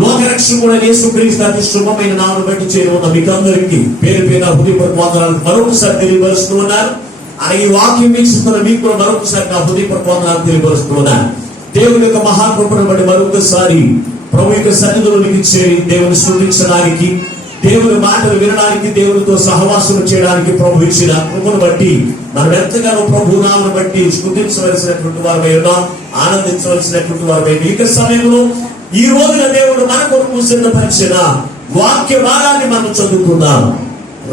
లోకరక్షకుడు యేసుక్రీస్తు అతి శుభమైన నామమును బట్టి చేరున్న మీకు అందరికీ పేరు పేరున హృదయపూర్వక వందనాలు మరొకసారి తెలియపరుస్తూ ఉన్నాను. ఈ వాక్యం వీక్షిస్తున్న మీకు కూడా మరొకసారి నా హృదయపూర్వక వందనాలు తెలియపరుస్తూ ఉన్నాను. దేవుని యొక్క మహాకృపను బట్టి మరొకసారి ప్రభు యొక్క సన్నిధిలోనికి చేరి దేవుని స్తుతించడానికి, దేవుని మాటలు వినడానికి, దేవునితో సహవాసం చేయడానికి ప్రభు ఇచ్చిన కృపను బట్టి మనం ఎంతగానో ప్రభు నామమును బట్టి స్తుతించవలసినటువంటి వారమై ఉన్నాం, ఆనందించవలసినటువంటి వారమై. ఇక సమయంలో ఈ రోజున దేవుడు మన కొరకు సిద్ధపరిచిన వాక్య భాగాన్ని మనం చదువుకుందాం.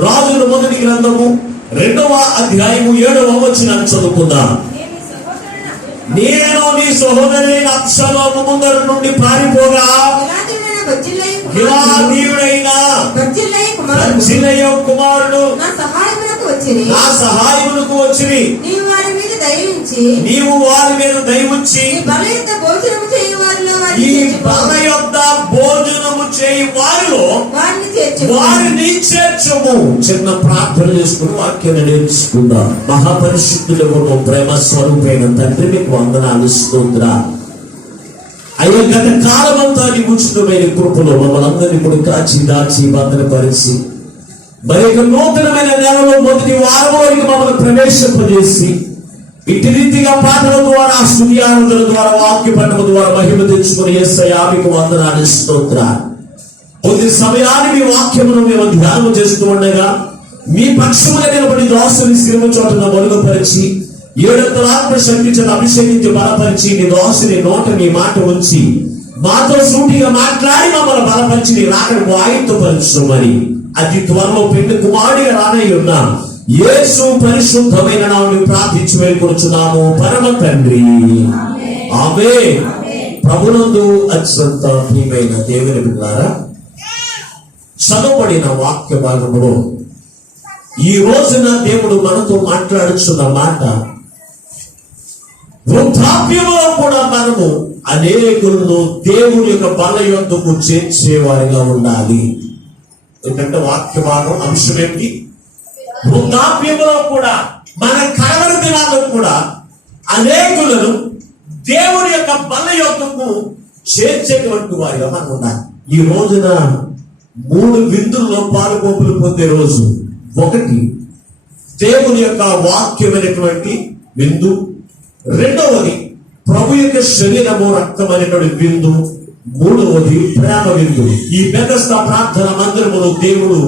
రాజుల మొదటి గ్రంథము 2వ అధ్యాయము 7వ వచనాన్ని చదువుకుందాం. నేను నీ సహోదరుడైన అబ్షాలోము ముందర నుండి పారిపోగా గిలాదీయుడైన బర్జిల్లయి కుమారుడు నా సహాయమునకు వచ్చిరి. నీవు వారి మీద దయవుంచి ఈ బల యొద్ద భోజనము చేయి వారిలో వారిని చేర్చుము. చిన్న ప్రార్థన చేసుకుని వాక్యాన్ని నేర్చుకుందాం. మహాపరిశుద్ధులకు ప్రేమ స్వరూపైన తండ్రి మీకు వందనాలు, స్తోత్రాలు. అయ్యో గత కాలమంతా నీ ఉచితమైన కృపలో మమ్మల్ని అందరినీ కూడా కాచి దాచి భద్రపరిచి మరి నూతనమైన నెలలో మొదటి వారంలోకి మమ్మల్ని ప్రవేశింపజేసి ఇటు రీతిగా పాటల ద్వారా, స్తుతి ఆరాధనల ద్వారా, వాక్య పఠనం ద్వారా మహిమ తెచ్చుకుని యేసయ్యా మీకు వందనాలు, స్తోత్రాలు. కొద్ది సమయాన్ని మీ వాక్యమును మేము ధ్యానం చేస్తూ ఉండగా మీ పక్షముగా నిలబడి దాసుని శ్రీమ చోటను మరుగుపరిచి 7 ఆత్మ శక్తి చేత అభిషేకించి బలపరిచి నీ దాసుని నోట నీ మాట ఉంచి మాతో సూటిగా మాట్లాడి మమ్మల్ని బలపరిచి నీ రాకడకు ఆయుధపరచుమని అతి త్వరలో పెళ్లి కుమారుడిగా రానై ఉన్నా యేసు పరిశుద్ధమైన నామమును ప్రార్థించి వేడుకొనుచున్నాము పరమ తండ్రి, ఆమేన్. ప్రభునందు అత్యంత ప్రియమైన దేవుని బిడ్డలారా, చదవబడిన వాక్య భాగంలో ఈ రోజున దేవుడు మనతో మాట్లాడుతున్న మాట, వృద్ధాప్యంలో కూడా మనము అనేకులను దేవుని యొక్క బల యొద్దకు చేర్చేవారిగా ఉండాలి. ఎందుకంటే వాక్య భాగం అంశం ఏంటి? వృద్ధాప్యంలో కూడా మన కడవరి దినాల్లో కూడా అనేకులను దేవుని యొక్క బల యొద్దకు చేర్చేటువంటి వారిగా మనం ఉండాలి. ఈ రోజున 3 విందుల్లో పాలుపోపులు పొందే రోజు. 1 దేవుని యొక్క వాక్యమైనటువంటి విందు, 2వది ప్రభు యొక్క శరీరము రక్తం అనేటువంటి విందు, 3వది ప్రేమ విందు. ఈ బెతెస్దా ప్రార్థన మందిరములో దేవుడు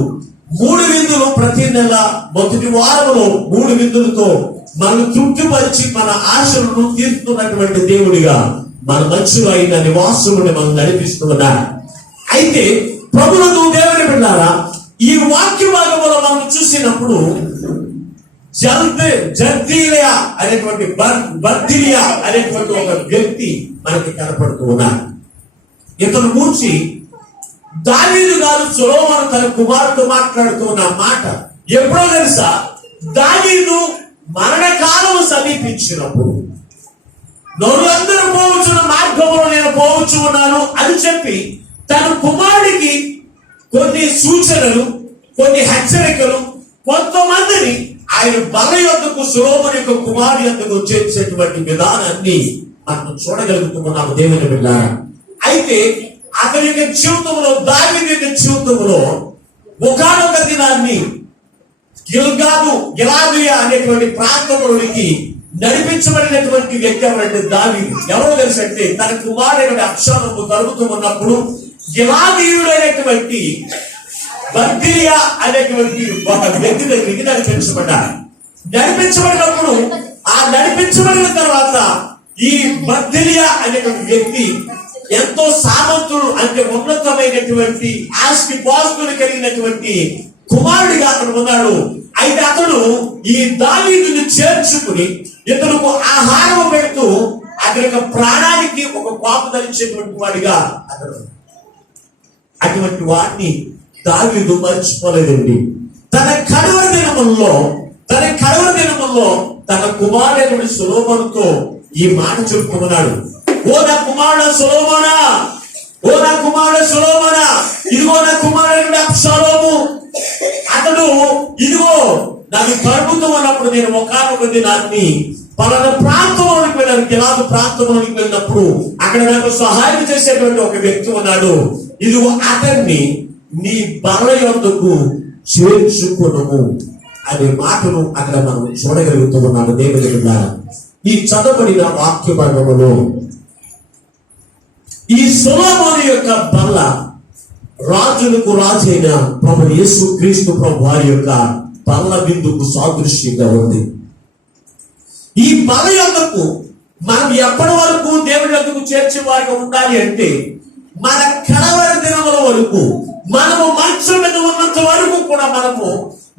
3 విందులు ప్రతి నెల మొదటి వారంలో 3 విందులతో మనం తృప్తిపరిచి మన ఆశలను తీర్చుతున్నటువంటి దేవుడిగా మన మధ్యలో అయిన నివాసముని మనం నడిపిస్తున్నాడు. అయితే ప్రభువును దేవుని బిడ్డలారా, ఈ వాక్య భాగంలో మనం చూసినప్పుడు జర్దీలియా అనేటువంటి బర్దిలియా అనేటువంటి ఒక వ్యక్తి మనకి కనపడుతూ ఉన్నాడు. ఇతను గురించి దావీదు గారు సొలొమోను తన కుమారుడితో మాట్లాడుతూ ఉన్న మాట ఎప్పుడో తెలుసా? దావీదు మరణకాలం సమీపించినప్పుడు, నరులందరూ పోవచ్చున్న మార్గంలో నేను పోవచ్చు ఉన్నాను అని చెప్పి తన కుమారుడికి కొన్ని సూచనలు, కొన్ని హెచ్చరికలు, కొంతమందిని ఆయన బల యొద్దకు సొలొమోను యొక్క కుమారుడి యొద్దకు చేర్చేటువంటి విధానాన్ని మనం చూడగలుగుతున్నాము దేవుని బిడ్డలారా. అయితే అతని యొక్క జీవితంలో, దావీదు యొక్క జీవితంలో ఒకానొక దినాన్ని గిలాదీయ అనేటువంటి ప్రాంతంలోనికి నడిపించబడినటువంటి వ్యక్తి ఎవరంటే దావీదు. ఎవరో తెలుసంటే తన కుమారుడైన అబ్షాలోము తరుగుతూ ఉన్నప్పుడు గిలాదీయుడైనటువంటి బర్జిల్లయి అనేటువంటి ఒక వ్యక్తి దగ్గరికి నడిపించబడ్డాడు. నడిపించబడినప్పుడు ఆ నడిపించబడిన తర్వాత ఈ బర్జిల్లయి అనేటువంటి వ్యక్తి ఎంతో సామంతుడు, అంటే ఉన్నతమైనటువంటి ఆస్తి పాస్తులు కలిగినటువంటి కుమారుడిగా అతను ఉన్నాడు. అయితే అతడు ఈ దావీదుని చేర్చుకుని ఇతనుకు ఆహారం పెడుతూ అతని యొక్క ప్రాణానికి ఒక పాపు ధరించేటువంటి వాడిగా అతడు. అటువంటి వాడిని దావీదు మర్చిపోలేదండి. తన కడవరి దినముల్లో తన కుమారుడైన సొలొమోనుతో ఈ మాట చెప్పుకున్నాడు. ఓ నా కుమారుడు సొలొమోనా, ఇదిగో నా కుమారుడు అబ్షాలోము, అతడు ఇదిగో నన్ను తరుముతూ ఉన్నప్పుడు నేను ఒకానొక దినాన్ని పలానా ప్రాంతంలోనికి వెళ్ళారు. గిలాదు ప్రాంతంలోనికి వెళ్ళినప్పుడు అక్కడ నాకు సహాయం చేసేటువంటి ఒక వ్యక్తి ఉన్నాడు. ఇదిగో అతన్ని నీ బల యొద్దకు చేర్చుకొనుము అనే మాటను అక్కడ మనం చూడగలుగుతూ ఉన్నాడు. దేవుని బిడ్డలారా, ఈ చదవబడిన వాక్య భాగంలో ఈ సొలొమోను యొక్క బల్ల రాజులకు రాజైన ప్రభు యేసు క్రీస్తు ప్రభు వారి యొక్క బల్ల బిందుకు సాదృశ్యంగా ఉంది. ఈ బల యొద్దకు మనం ఎప్పటి వరకు దేవుడి యొద్దకు చేర్చే వారిగా ఉండాలి అంటే, మన కడవరి దినముల వరకు, మనము మంచం మీద ఉన్నంత వరకు కూడా, మనము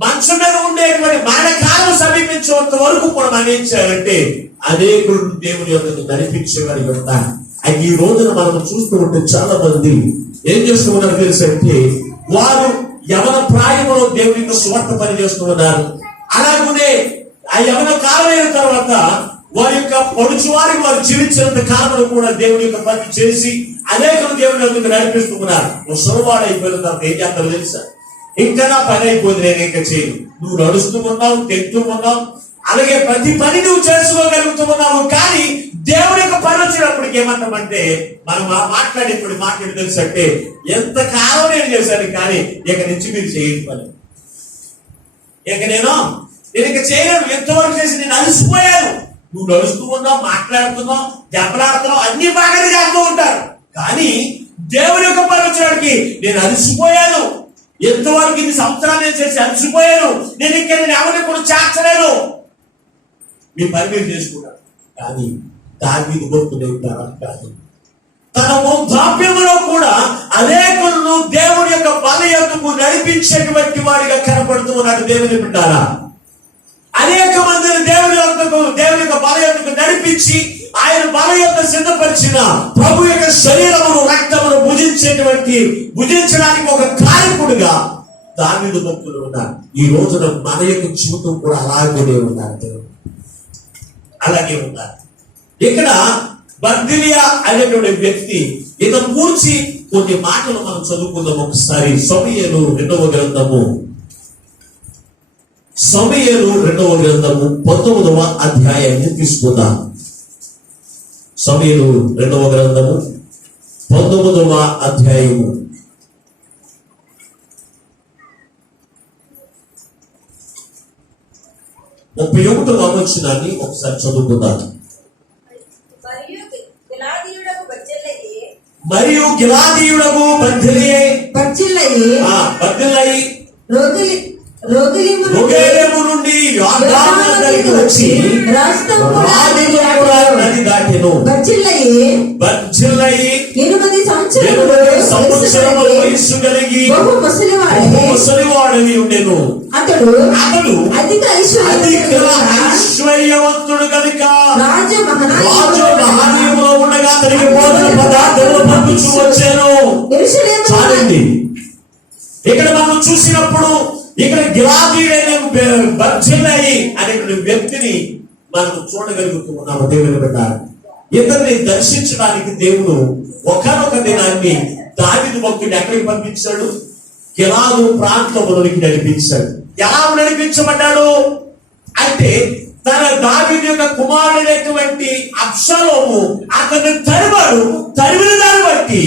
మంచం మీద ఉండేటువంటి మరణకాలం సమీపించేంత వరకు కూడా మనం ఏం చేయాలంటే అనేకులు దేవుని యొద్దకు నడిపించేవారి ఉంటారు. అయితే ఈ రోజున మనం చూస్తూ ఉంటే చాలా మంది ఏం చేస్తూ ఉన్నారు తెలుసంటే, వారు యవన ప్రాయంలో దేవుని యొక్క సువార్త పని చేస్తూ ఉన్నారు. అలాగనే ఆ యవన కాలం అయిన తర్వాత వారి యొక్క పొడుచు వారికి వారు జీవించినంత కాలంలో కూడా దేవుని యొక్క పని చేసి అనేకులు దేవుని యొక్క నడిపిస్తూ ఉన్నారు. ముసలివాడు అయిపోయిన తర్వాత ఏం చేస్తారో తెలుసా? ఇంకా నా పని అయిపోయింది, నేను ఇంకా చేయను. నువ్వు నడుస్తూ ఉన్నావు, తెంటూ ఉన్నావు, అలాగే ప్రతి పని నువ్వు చేసుకోగలుగుతూ ఉన్నావు. కానీ దేవుడి యొక్క పని వచ్చినప్పటికి ఏమంటామంటే, మనం మాట్లాడేప్పుడు మాట్లాడి తెలుసు అంటే, ఎంతకాలం నేను చేశాను కానీ ఇక నుంచి మీరు చేయని పని, ఇక నేను ఇక చేయలేను, ఎంతవరకు చేసి నేను అలసిపోయాను. నువ్వు నడుస్తూ ఉన్నావు, మాట్లాడుతున్నావు, దెబ్బలాడుతున్నావు, అన్ని బాగానే చేస్తూ ఉంటారు. కానీ దేవుడి యొక్క పని వచ్చినప్పటికి నేను అలసిపోయాను, ఎంతవరకు ఇన్ని సంవత్సరాలు నేను చేసి అలసిపోయాను, నేను ఎవరిని కూడా చేర్చలేను, మీ పని మీరు చేసుకుంటారు. కానీ దావీదు భక్తుడు కాదు, తన వృద్ధాప్యంలో కూడా అనేకులను దేవుడి యొక్క బల యొద్దకు నడిపించేటువంటి వాడిగా కనపడుతూ ఉన్నాడు. దేవుని బిడ్డారా, అనేక మందిని దేవుని యొక్క బల యొద్దకు నడిపించి ఆయన బల యొద్ద సిద్ధపరిచిన ప్రభు యొక్క శరీరమును రక్తమును భుజించడానికి ఒక కారకుడుగా దావీదు భక్తులు ఉన్నారు. ఈ రోజున మన యొక్క జీవితం కూడా అలాగే ఉన్నారు, అలాగే ఉన్నారు. ఇక్కడ బర్జిలియా అనేటువంటి వ్యక్తి, ఇతను కూర్చి కొన్ని మాటలు మనం చదువుకుందాం ఒకసారి. సమూయేలు 2వ గ్రంథము 19వ అధ్యాయాన్ని తీసుకుందాం. సమూయేలు 2వ గ్రంథము 19వ అధ్యాయము 31వ వచనాన్ని ఒకసారి చదువుకుందాం. మరియు గిలాదీయుడగు బర్జిల్లయి రోగేలెము నుండి యొర్దాను నదికి వచ్చి నది దాటెను. బర్జిల్లయి 8 సంవత్సరముల వయస్సు కలిగి ముసలివాడని ఉండెను. అతడు అధిక ఐశ్వర్యవంతుడు కనుక రాజు మహానీయంలో ఉండగా అతనికి భోజన పదార్థములు పంపించు వచ్చాను. చాలండి. ఇక్కడ మనం చూసినప్పుడు ఇక్కడ గిలాదీయుడైన బర్జిల్లయి అనేటువంటి వ్యక్తిని మనం చూడగలుగుతూ ఉన్నాము. దేవుని బిడ్డ, ఇతన్ని దర్శించడానికి దేవుడు ఒకనొక దినాన్ని దావీదు భక్తుడు ఎక్కడికి పంపించాడు? గిలాదు ప్రాంతంలోనికి నడిపించాడు. ఎలా నడిపించబడ్డాడు అంటే, తన దావీదు యొక్క కుమారుడైనటువంటి అబ్షాలోము అతన్ని తరిమిన దాన్ని బట్టి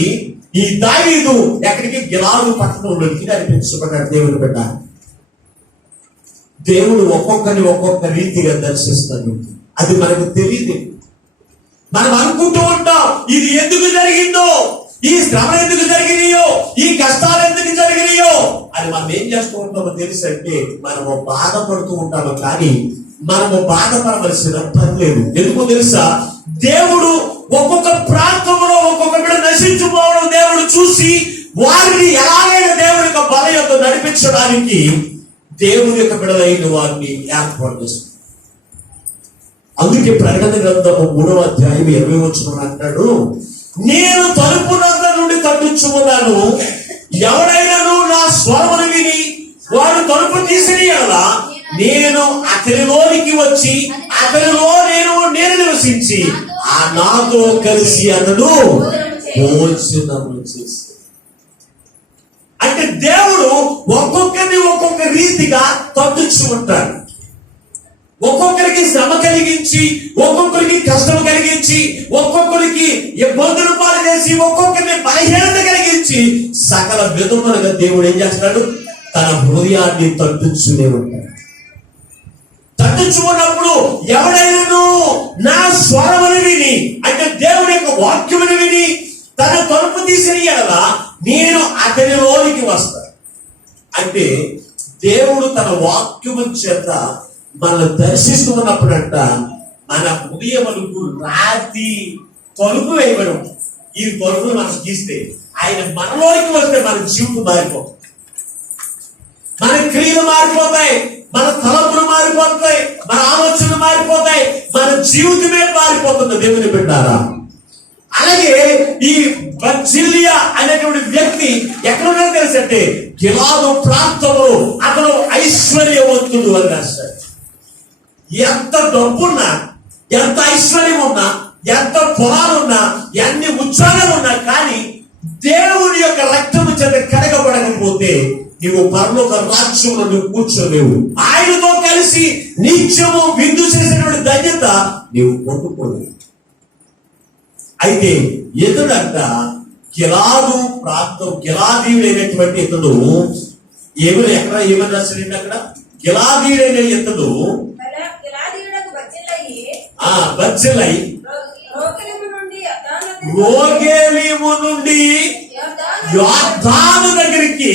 ఈ దావీదు ఎక్కడికి? గిలాదు పట్టణంలోనికి నడిపించబడ్డాడు. దేవుని బిడ్డ, దేవుడు ఒక్కొక్కరిని ఒక్కొక్క రీతిగా దర్శిస్తాడు. అది మనకు తెలియదు. మనం అనుకుంటూ ఉంటాం, ఇది ఎందుకు జరిగిందో, ఈ శ్రమ ఎందుకు జరిగినాయో, ఈ కష్టాలు ఎందుకు జరిగినాయో అని మనం ఏం చేస్తూ ఉంటామో తెలుసు అంటే, మనము బాధపడుతూ ఉంటాము. కానీ మనము బాధపడవలసిన పని లేదు. ఎందుకు తెలుసా? దేవుడు ఒక్కొక్క ప్రాంతంలో ఒక్కొక్క బిడ్డ నశించుకోవడం దేవుడు చూసి వారిని ఎలాగైనా దేవుడి యొక్క బల యొద్ద నడిపించడానికి దేవుని యొక్క బిడ్డలైన వారిని ఏర్పాటు చేస్తుంది. అందుకే ప్రకటన గ్రంథము 3వ అధ్యాయం 20వ వచనం అంటాడు, నేను తలుపు నద్ద నుండి తట్టుచు ఉన్నాను, ఎవడైనాను నా స్వరమును విని వాడు తలుపు తీసిని యెడల నేను అతనిలోనికి వచ్చి అతనిలో నేను నివసించి నాతో కలిసి అతడు భోజనము చేసి. అంటే దేవుడు ఒక్కొక్కరిని ఒక్కొక్క రీతిగా తట్టుచు ఉంటాడు. ఒక్కొక్కరికి శ్రమ కలిగించి, ఒక్కొక్కరికి కష్టం కలిగించి, ఒక్కొక్కరికి ఇబ్బందులు పాలు చేసి, ఒక్కొక్కరిని బలహీనత కలిగించి, సకల విధములుగా దేవుడు ఏం చేస్తాడు? తన హృదయాన్ని తగ్గించునే ఉంటాడు. తగ్గించుకున్నప్పుడు ఎవడైనాను నా స్వరమును విని, అంటే దేవుడి యొక్క వాక్యమును విని తన తలుపు తీసిన ఎడల నేను అతనిలోనికి వస్తాను. అంటే దేవుడు తన వాక్యము చేత మనల్ని దర్శిస్తూ ఉన్నప్పుడంట మన హృదయములకు రాతి తలుపు వేయబడి ఉంటుంది. ఈ తలుపులు మనం తీస్తే ఆయన మనలోకి వస్తే మన జీవితం మారిపోతుంది, మన క్రియలు మారిపోతాయి, మన తలపులు మారిపోతాయి, మన ఆలోచనలు మారిపోతాయి, మన జీవితమే మారిపోతుంది. దేవుని బిడ్డారా, అలాగే ఈ బర్జిల్లియా అనేటువంటి వ్యక్తి ఎక్కడ ఉన్నాడో తెలుసంటే గిలాదు ప్రాంతంలో అతను ఐశ్వర్యవంతుడు అని రాశాడు. ఎంత డబ్బున్నా, ఎంత ఐశ్వర్యం ఉన్నా, ఎంత పొలాలున్నా, ఎన్ని ఉద్యోగాలు ఉన్నా, కానీ దేవుని యొక్క రక్తము చేత కడగబడకపోతే నువ్వు పరలోక రాజ్యంలో నువ్వు కూర్చోలేవు. ఆయనతో కలిసి నిత్యము విందు చేసినటువంటి ధన్యత నీవు పొందుకోలేవు. అయితే ఇతడంట గిలాదు ప్రాంతం, గిలాదీయుడైనటువంటి ఇతడు ఏమని రాశాడంటే అక్కడ గిలాదీయుడైన ఇతడు బర్జిల్లయి రోగేలీము నుండి యొర్దాను దగ్గరికి,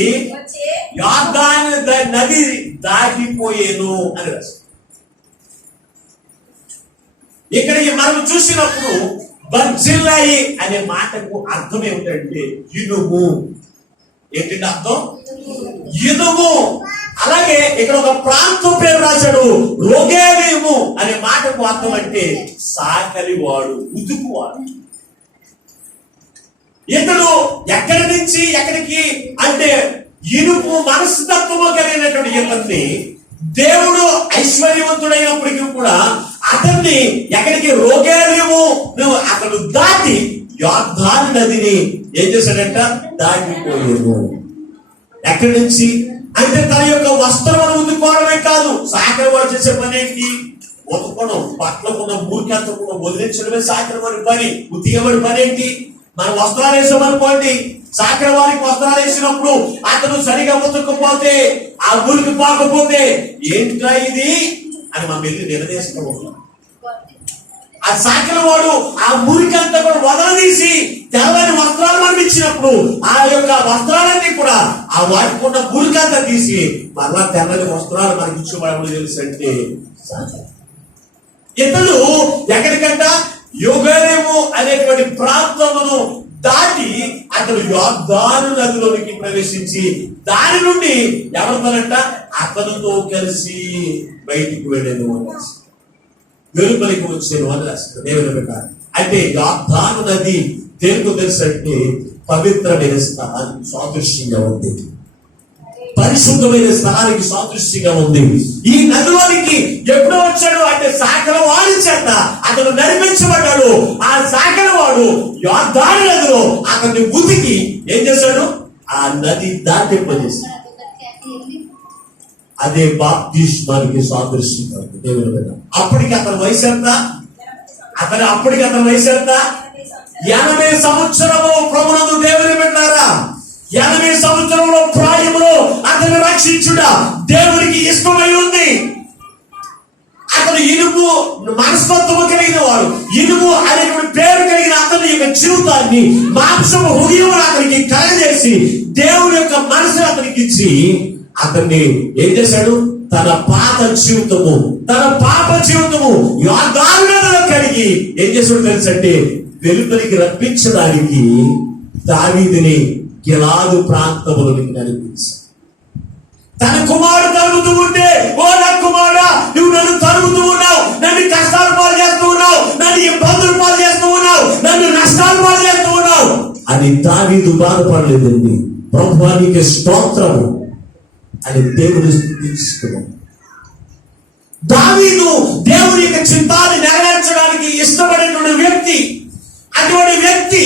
యొర్దాను నది దాటిపోయేను అని రాశాడు. ఇక్కడ మనం చూసినప్పుడు బర్జిల్లయి అనే మాటకు అర్థం ఏమిటంటే ఇనుము. ఏంటంటే అర్థం? ఇనుము. అలాగే ఇక్కడ ఒక ప్రాంతం పేరు రాశాడు రోగేలీము అనే మాటకు అర్థం అంటే సాకలివాడు, ఉతుకువాడు. ఇతడు ఎక్కడి నుంచి ఎక్కడికి అంటే ఇనుము మనస్తత్వము కలిగినటువంటి ఇతన్ని దేవుడు ఐశ్వర్యవంతుడైనప్పటికీ కూడా అతన్ని ఎక్కడికి రోగేలీము అతడు దాటి యొర్దాను నదిని ఏం చేశాడంట? దాటిపోయాడు. ఎక్కడి నుంచి అంటే తన యొక్క వస్త్రమును ఉతుక్కోవడమే కాదు, సాకలివాడు చేసే పని ఏంటి? ఉతుకోవడం, పట్లకున్న మూర్ఖంతా కూడా వదిలించడమే సాకలివాడి పని. ఉతికేవాడి పని ఏంటి? మన వస్త్రాలు వేసామనుకోండి, సాకలి వారికి వస్త్రాలు వేసినప్పుడు అతను సరిగా ఉతకపోతే, ఆ ఊరికి పోకపోతే ఏంట్రా ఇది అని మనం వెళ్ళి నిలదీసుకోవాలి. ఆ సాకలి వాడు ఆ మురికంతా కూడా వదలదీసి తెల్లని వస్త్రాలు మనం ఇచ్చినప్పుడు ఆ యొక్క వస్త్రాలన్నీ కూడా ఆ వాటికి ఉన్న మురికంతా తీసి మళ్ళా తెల్లని వస్త్రాలు మనకి ఇచ్చేవాడు తెలుసు అంటే ఇతడు ఎక్కడికంట యోగేలీము అనేటువంటి ప్రాంతమును దాటి అతడు యొర్దాను నదిలోనికి ప్రవేశించి దాని నుండి ఎవరితోనంట అతనితో కలిసి బయటికి వెళ్ళాను అని వెలుపలికి వచ్చాను అని రాశాడు. దేవుని బిడ్డ, అంటే యొర్దాను నది దేనికి తెలుసు అంటే పవిత్రమైన స్థలానికి సాదృశ్యంగా ఉంది, పరిశుద్ధమైన స్థలానికి సాదృశ్యంగా ఉంది. ఈ నదిలోనికి ఎప్పుడో వచ్చాడు అంటే సాకలి వాడి చేత అతను నడిపించబడ్డాడు. ఆ సాకలి వాడు యొర్దాను నదిలో అతన్ని ఉతికి ఏం చేశాడు? ఆ నది దాటింపజేశాడు. అదే బాప్తిస్మానికి సాదృశ్యంగా ఉంది. దేవుని బిడ్డ, అప్పటికి అతని వయసు ఎంత? అప్పటికి అతని వయసు ఎంత? 80 సంవత్సరము ప్రభునందు. దేవుని బిడ్డారా, 80 సంవత్సరంలో ప్రాయములో అతను రక్షించుట దేవునికి ఇష్టమై ఉంది. అతను ఇనుము మనస్తత్వము కలిగిన వాడు, ఇనుము అనేటువంటి పేరు కలిగిన అతని యొక్క జీవితాన్ని మాంసము హృదయం అతనికి కలగజేసి దేవుని యొక్క మనసును అతనికి ఇచ్చి అతన్ని ఏం చేశాడు? తన పాత జీవితము, తన పాప జీవితము యొర్దాను నదిలో కడిగి ఏం చేశాడు తెలుసంటే వెలుపలికి రప్పించడానికి దావీదుని గిలాదు ప్రాంతములోనికి నడిపించాడు. తన కుమారుడు తరుగుతూ ఉంటే, ఓ నా కుమారుడా, నువ్వు నన్ను తరుగుతూ ఉన్నావు, నన్ను కష్టాలు పాలు చేస్తూ ఉన్నావు, నన్ను ఇబ్బందులు పాలు చేస్తూ ఉన్నావు, నన్ను నష్టాలు పాలు చేస్తూ ఉన్నావు అని దావీదు బాధపడలేదండి. ప్రభువానికి స్తోత్రము అని దేవుడు స్తుతిస్తున్నాడు. దావీదు దేవుని యొక్క చిత్తాన్ని నెరవేర్చడానికి ఇష్టపడేటువంటి వ్యక్తి. అటువంటి వ్యక్తి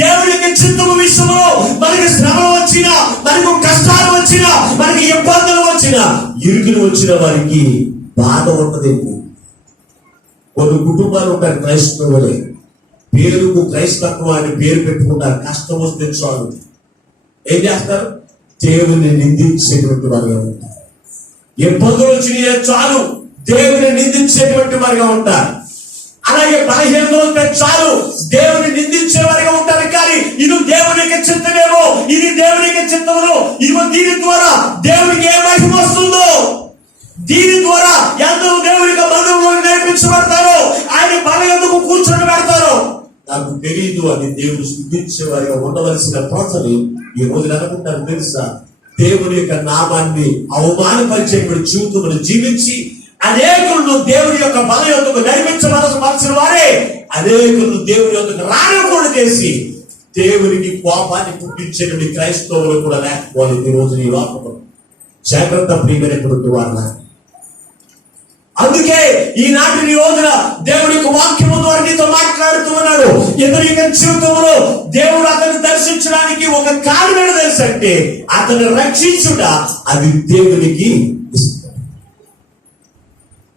దేవుని యొక్క చిత్తము విషయంలో మనకి శ్రమ వచ్చినా, మనకు కష్టాలు వచ్చినా, మనకి ఇబ్బందులు వచ్చినా, ఇరుకులు వచ్చిన వారికి బాధ ఉన్నదేంటి? కొన్ని కుటుంబాలు ఉంటారు క్రైస్తవులే, పేరుకు క్రైస్తత్వం అని పేరు పెట్టుకుంటారు. కష్టం వస్తే చాలు ఏం చేస్తారు? దేవుని నిందించేటువంటి వారుగా ఉంటారు. ఇబ్బందులు వచ్చినాయే చాలు దేవుని నిందించేటువంటి వారుగా ఉంటారు. అలాగే బలహీనతలు వస్తే చాలు దేవుని నిందించే వారిగా ఉంటారు. కానీ ఇది దేవుని యొక్క చిత్తమేమో, ఇది దేవుని యొక్క చిత్తమును, ఇదిగో దీని ద్వారా దేవునికి ఏ మహిమ వస్తుందో, దీని ద్వారా ఎందరూ దేవుని యొక్క బంధంలో నేర్పించబడతారో, ఆయన బల ఎందుకు కూర్చొని పెడతారో నాకు తెలియదు. అది దేవుడు స్థుతించే వారిగా ఉండవలసిన ప్రజలు ఈ రోజు అనుకుంటారు తెలుసా? దేవుని యొక్క నామాన్ని అవమానపరిచేటువంటి జీవితమును జీవించి అనేకులను దేవుని యొక్క బల యొద్దకు నడిపించవలసిన వారే అనేకులను దేవుని యొద్దకు రానివ్వకుండా చేసి దేవునికి కోపాన్ని పుట్టించేటువంటి క్రైస్తవులు కూడా లేకపోవాలి ఈ రోజు ఈ లోకంలో. జాగ్రత్త ప్రియమైనటువంటి వాళ్ళ. అందుకే ఈనాటి రోజున దేవుడి యొక్క వాక్యము ద్వారా నీతో మాట్లాడుతూ ఉన్నాడు. ఇతని యొక్క జీవితంలో దేవుడు అతన్ని దర్శించడానికి ఒక కారణం తెలుసంటే అతన్ని రక్షించుట అది దేవునికి ఇష్టం.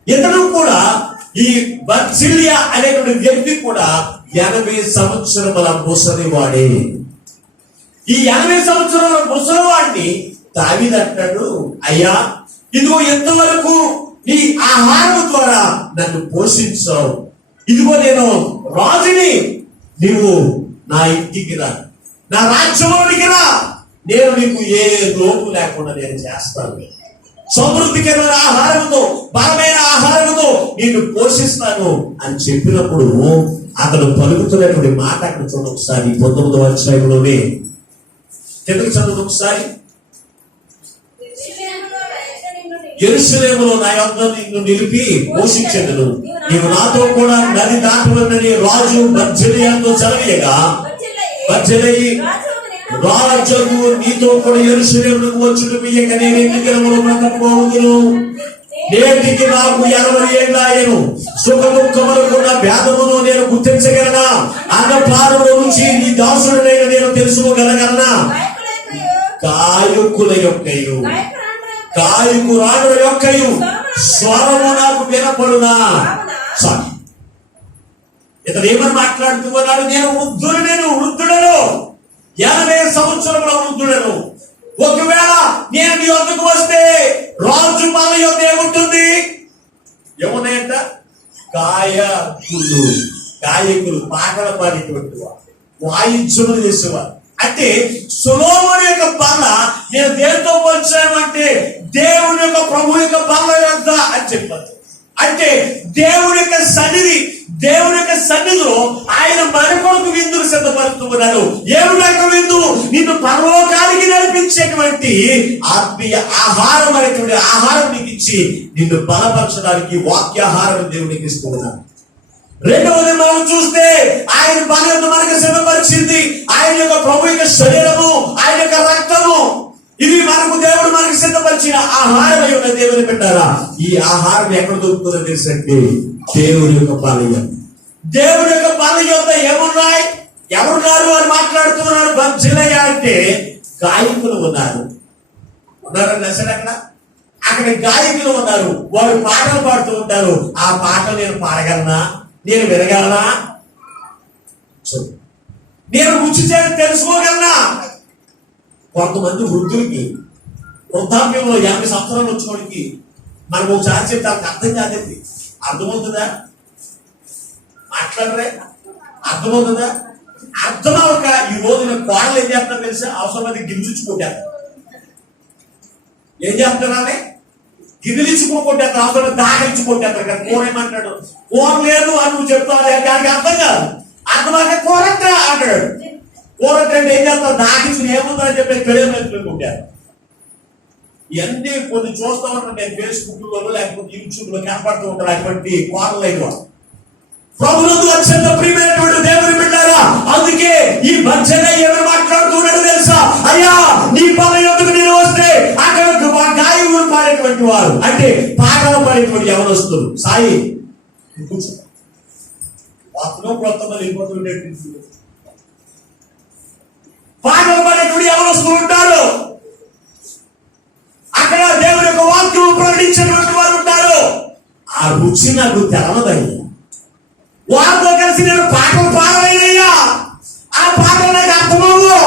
ఇతను కూడా ఈ బర్జిలియా అనేటువంటి వ్యక్తి కూడా 80 సంవత్సరముల ముసలివాడే. ఈ 80 సంవత్సరాల ముసలివాడిని దావీదు అంటాడు, అయ్యా ఇదిగో ఎంతవరకు నీ ఆహారం ద్వారా నన్ను పోషించావు, ఇదిగో నేను రాజుని, నీవు నా ఇంటికి రా, నా రాజ్యంలోనికి రా, నేను నీకు ఏ లోపు లేకుండా నేను చేస్తాను, సమృద్ధికరమైన ఆహారంతో బలమైన ఆహారంతో నేను పోషిస్తాను అని చెప్పినప్పుడు అతను పలుకుతున్నటువంటి మాట అక్కడ చూడండి ఒకసారి 19వ అధ్యాయంలోనే కిందకి చదువు ఒకసారి. యెరూషలేములో నా యొద్ద నిన్ను నిలిపి పోషించెదను, నీవు నాతో కూడా నది దాటవలనని రాజు బర్జిలియాతో సెలవీయగా, బర్జిలయి రాజుకు నీతో కూడా యెరూషలేమునకు వచ్చుట మీయక నేను ఎన్ని దినములు బ్రతకబోదును, నేటికి నాకు 80 ఏళ్ళాయను, సుఖ దుఃఖములకున్న భేదమును నేను గుర్తించగలనా, అన్నపానముల నుంచి నీ దాసుడైన నేను తెలుసుకోగలగలనా, కాయకుల యొక్కయు కాయకురాడుల యొక్కయు స్వరము నాకు వినపడునా. సారీ, ఇతను ఏమని మాట్లాడుతూ ఉన్నాడు? నేను వృద్ధుడను 80 సంవత్సరముల వృద్ధుడను. ఒకవేళ నేను నీ వద్దకు వస్తే రాజు మన యొద్ద ఏముంటుంది? ఏమున్నాయంట? కాయకులు పాటలు పాడేటువంటి వారు, వాయిద్యములు చేసేవారు. అంటే సొలొమోను యొక్క బల్ల నేను దేనితో పోల్చాను అంటే దేవుని యొక్క ప్రభు యొక్క బల్ల యొద్ద అని చెప్పారు. అంటే దేవుని యొక్క సన్నిధిలో ఆయన మన కొరకు విందులు సిద్ధపడుతూ ఉన్నాడు. ఏమిటో విందు? నిన్ను పరలోకానికి నడిపించేటువంటి ఆత్మీయ ఆహారం అనేటువంటి ఆహారం నీకు ఇచ్చి నిన్ను బలపరచడానికి వాక్యాహారం దేవునికి ఇస్తూ ఉన్నాడు. రెండవది మనం చూస్తే ఆయన బలం మనకు సిద్ధపరిచింది ఆయన యొక్క ప్రభు యొక్క శరీరము, ఆయన యొక్క రక్తము. ఇవి దేవుడు మనకు సిద్ధపరిచిన ఆహారం యొక్క దేవుని పెట్టారా. ఈ ఆహారం ఎక్కడ దొరుకుతుందో తెలుసంటే దేవుని యొక్క పాలయం. దేవుని యొక్క పాలయం ఏమున్నాయి? ఎవరున్నారు అని మాట్లాడుతున్నారు. బర్జిలయ అంటే గాయకులు ఉన్నారని అసలు అక్కడ గాయకులు ఉన్నారు. వారు పాటలు పాడుతూ ఉంటారు. ఆ పాటలు నేను పాడగలనా, నేను వినగలనా, నేను రుచి తెలుసుకోగలనా? కొంతమంది వృద్ధులకి వృద్ధాప్యంలో 50 సంవత్సరాలు వచ్చినోడికి మనం ఒకసారి చెప్తే అర్థం కాదండి. అర్థమవుతుందా? మాట్లాడరే? అర్థమవుతుందా? అర్థమవక ఈ రోజున కోడలు ఏం చేస్తున్నారు తెలుసా? అవసరమైతే గిరిచుకుంటారు. ఏం చేస్తున్నారే? గిరిచుకోకుంటారు, అవసరం దాగించుకుంటారు. కానీ కూర ఏమంటాడు? కూర లేదు అని నువ్వు చెప్తావు, దానికి అర్థం కాదు. అర్థమవుక కూరంట అంటాడు. కూరంటే ఏం చేస్తారు? దాగించుకుని ఏముందని చెప్పి తెలియకుంటారు. ఇవన్నీ కొన్ని చూస్తూ ఉంటారు. నేను ఫేస్బుక్ లో లేకపోతే యూట్యూబ్ లో కనపడుతూ ఉంటారు అటువంటి కోరలైన ప్రభునందు అత్యంత ప్రియమైనటువంటి దేవుని బిడ్డలారా, అందుకే ఈ బర్జిలయ ఎవరు మాట్లాడుతున్నాడు తెలుసా? అయ్యా నీ పద యొద్దకు నేను వస్తే అక్కడ గాయకులు పాడేటువంటి వారు, అంటే పాటలు పాడేటువంటి ఎవరు వస్తారు? సాయి కూర్చో, పాటలు పాడేటువంటి ఎవరు వస్తూ ఉంటారు? అక్కడ దేవుని యొక్క వాక్యం ప్రకటించేటువంటి వారు ఉంటారు. ఆ రుచి నాకు తెలవదయ్యా. కలిసి నేను పాటలు పాడలేదయ్యా, ఆ పాటలు నాకు అర్థమవు,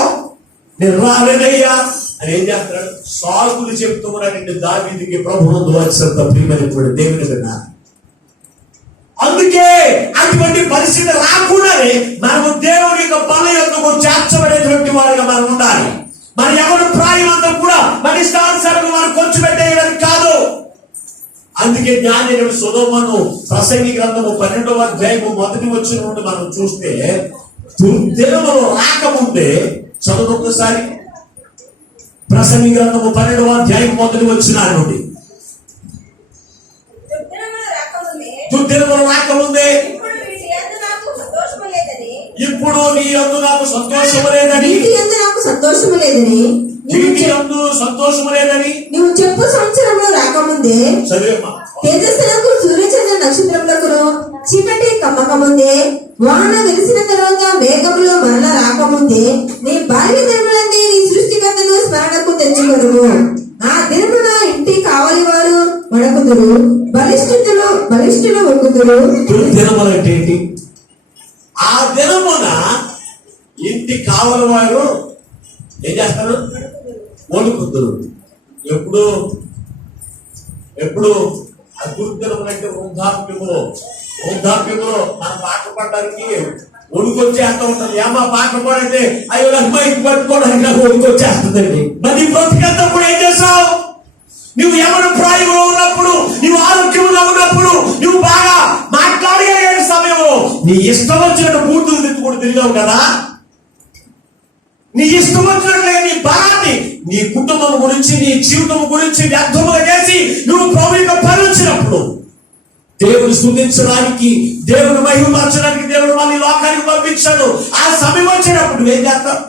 నేను రాలేదయ్యా అని ఏం చేస్తున్నాడు? సాకులు చెప్తున్నాడండి దావీదుకి. ప్రభువునందు వచ్చినంత ప్రియమైనటువంటి దేవుని విన్నారు. అందుకే అటువంటి పరిస్థితి రాకుండానే మనము దేవుని యొక్క బలం యొక్క చేర్చబడేటువంటి వారిగా మనం ఉండాలి. మన ఎవరి ప్రాయం అంతా కూడా మన ఇష్టానుసారంగా మనం ఖర్చు పెట్టేయడానికి కాదు. అందుకే జ్ఞాని సొదొమను ప్రసంగి గ్రంథము 12వ అధ్యాయము 1వ వచనం నుండి మనం చూస్తే, దుర్దినములు రాకముందే, చదువు ఒక్కసారి ప్రసంగి గ్రంథము 12వ అధ్యాయం 1వ వచనం నుండి. దుర్దినములు రాకముందే ఇప్పుడు నీ యందు నాకు సంతోషము లేదని, వీటి యందు నాకు సంతోషము లేదని, వీటి యందు సంతోషము లేదని నువ్వు చెప్పు సంవత్సరంలో రాకముందే, చదివమ్మా. తేజస్సులకు సూర్యచంద్ర నక్షత్రములకు చీకటి కమ్మకముందే, వాన వెలిసిన తర్వాత మేఘములు మరల రాకముందే, నీ బాల్య దినములన్నీ నీ సృష్టికర్తను స్మరణకు తెచ్చుకొనుము. ఆ దినమున ఇంటి కావలి వారు వణకుదురు, బలిష్ఠులు వణుకుదురు. దుర్దినములు అంటే ఏంటి? ఆ దినమున ఇంటి కావలి వారు ఏం చేస్తారు? వణుకుదురు. ఎప్పుడు ఆ దుర్దినములు అంటే వృద్ధాప్యములో మనం పాట పడడానికి వణుకొచ్చేస్తా ఉంటుంది. ఏమా పాట పాడంటే అయ్యో అమ్మాయికి పట్టుకోవడానికి నాకు వణుకొచ్చేస్తుందండి. మరి బ్రతికంతా కూడా ఏం చేస్తావు? నువ్వు ఎవరి ప్రాయంలో ఉన్నప్పుడు, నువ్వు ఆరోగ్యంగా ఉన్నప్పుడు, నువ్వు బాగా మాట్లాడే సమయంలో నీ ఇష్టం వచ్చినట్టు బూతులు తిట్టుకుని తిరిగావు కదా. నీ ఇష్టం వచ్చినట్లుగా నీ బలాన్ని, నీ కుటుంబం గురించి, నీ జీవితం గురించి వ్యర్థముగా చేసి నువ్వు ప్రభువుగా పరుచినప్పుడు, దేవుని స్తుతించడానికి, దేవుని మహిమపరచడానికి దేవుడు మళ్ళీ లోకానికి పంపించాడు. ఆ సమయం వచ్చినప్పుడు నువ్వేం చేస్తావు?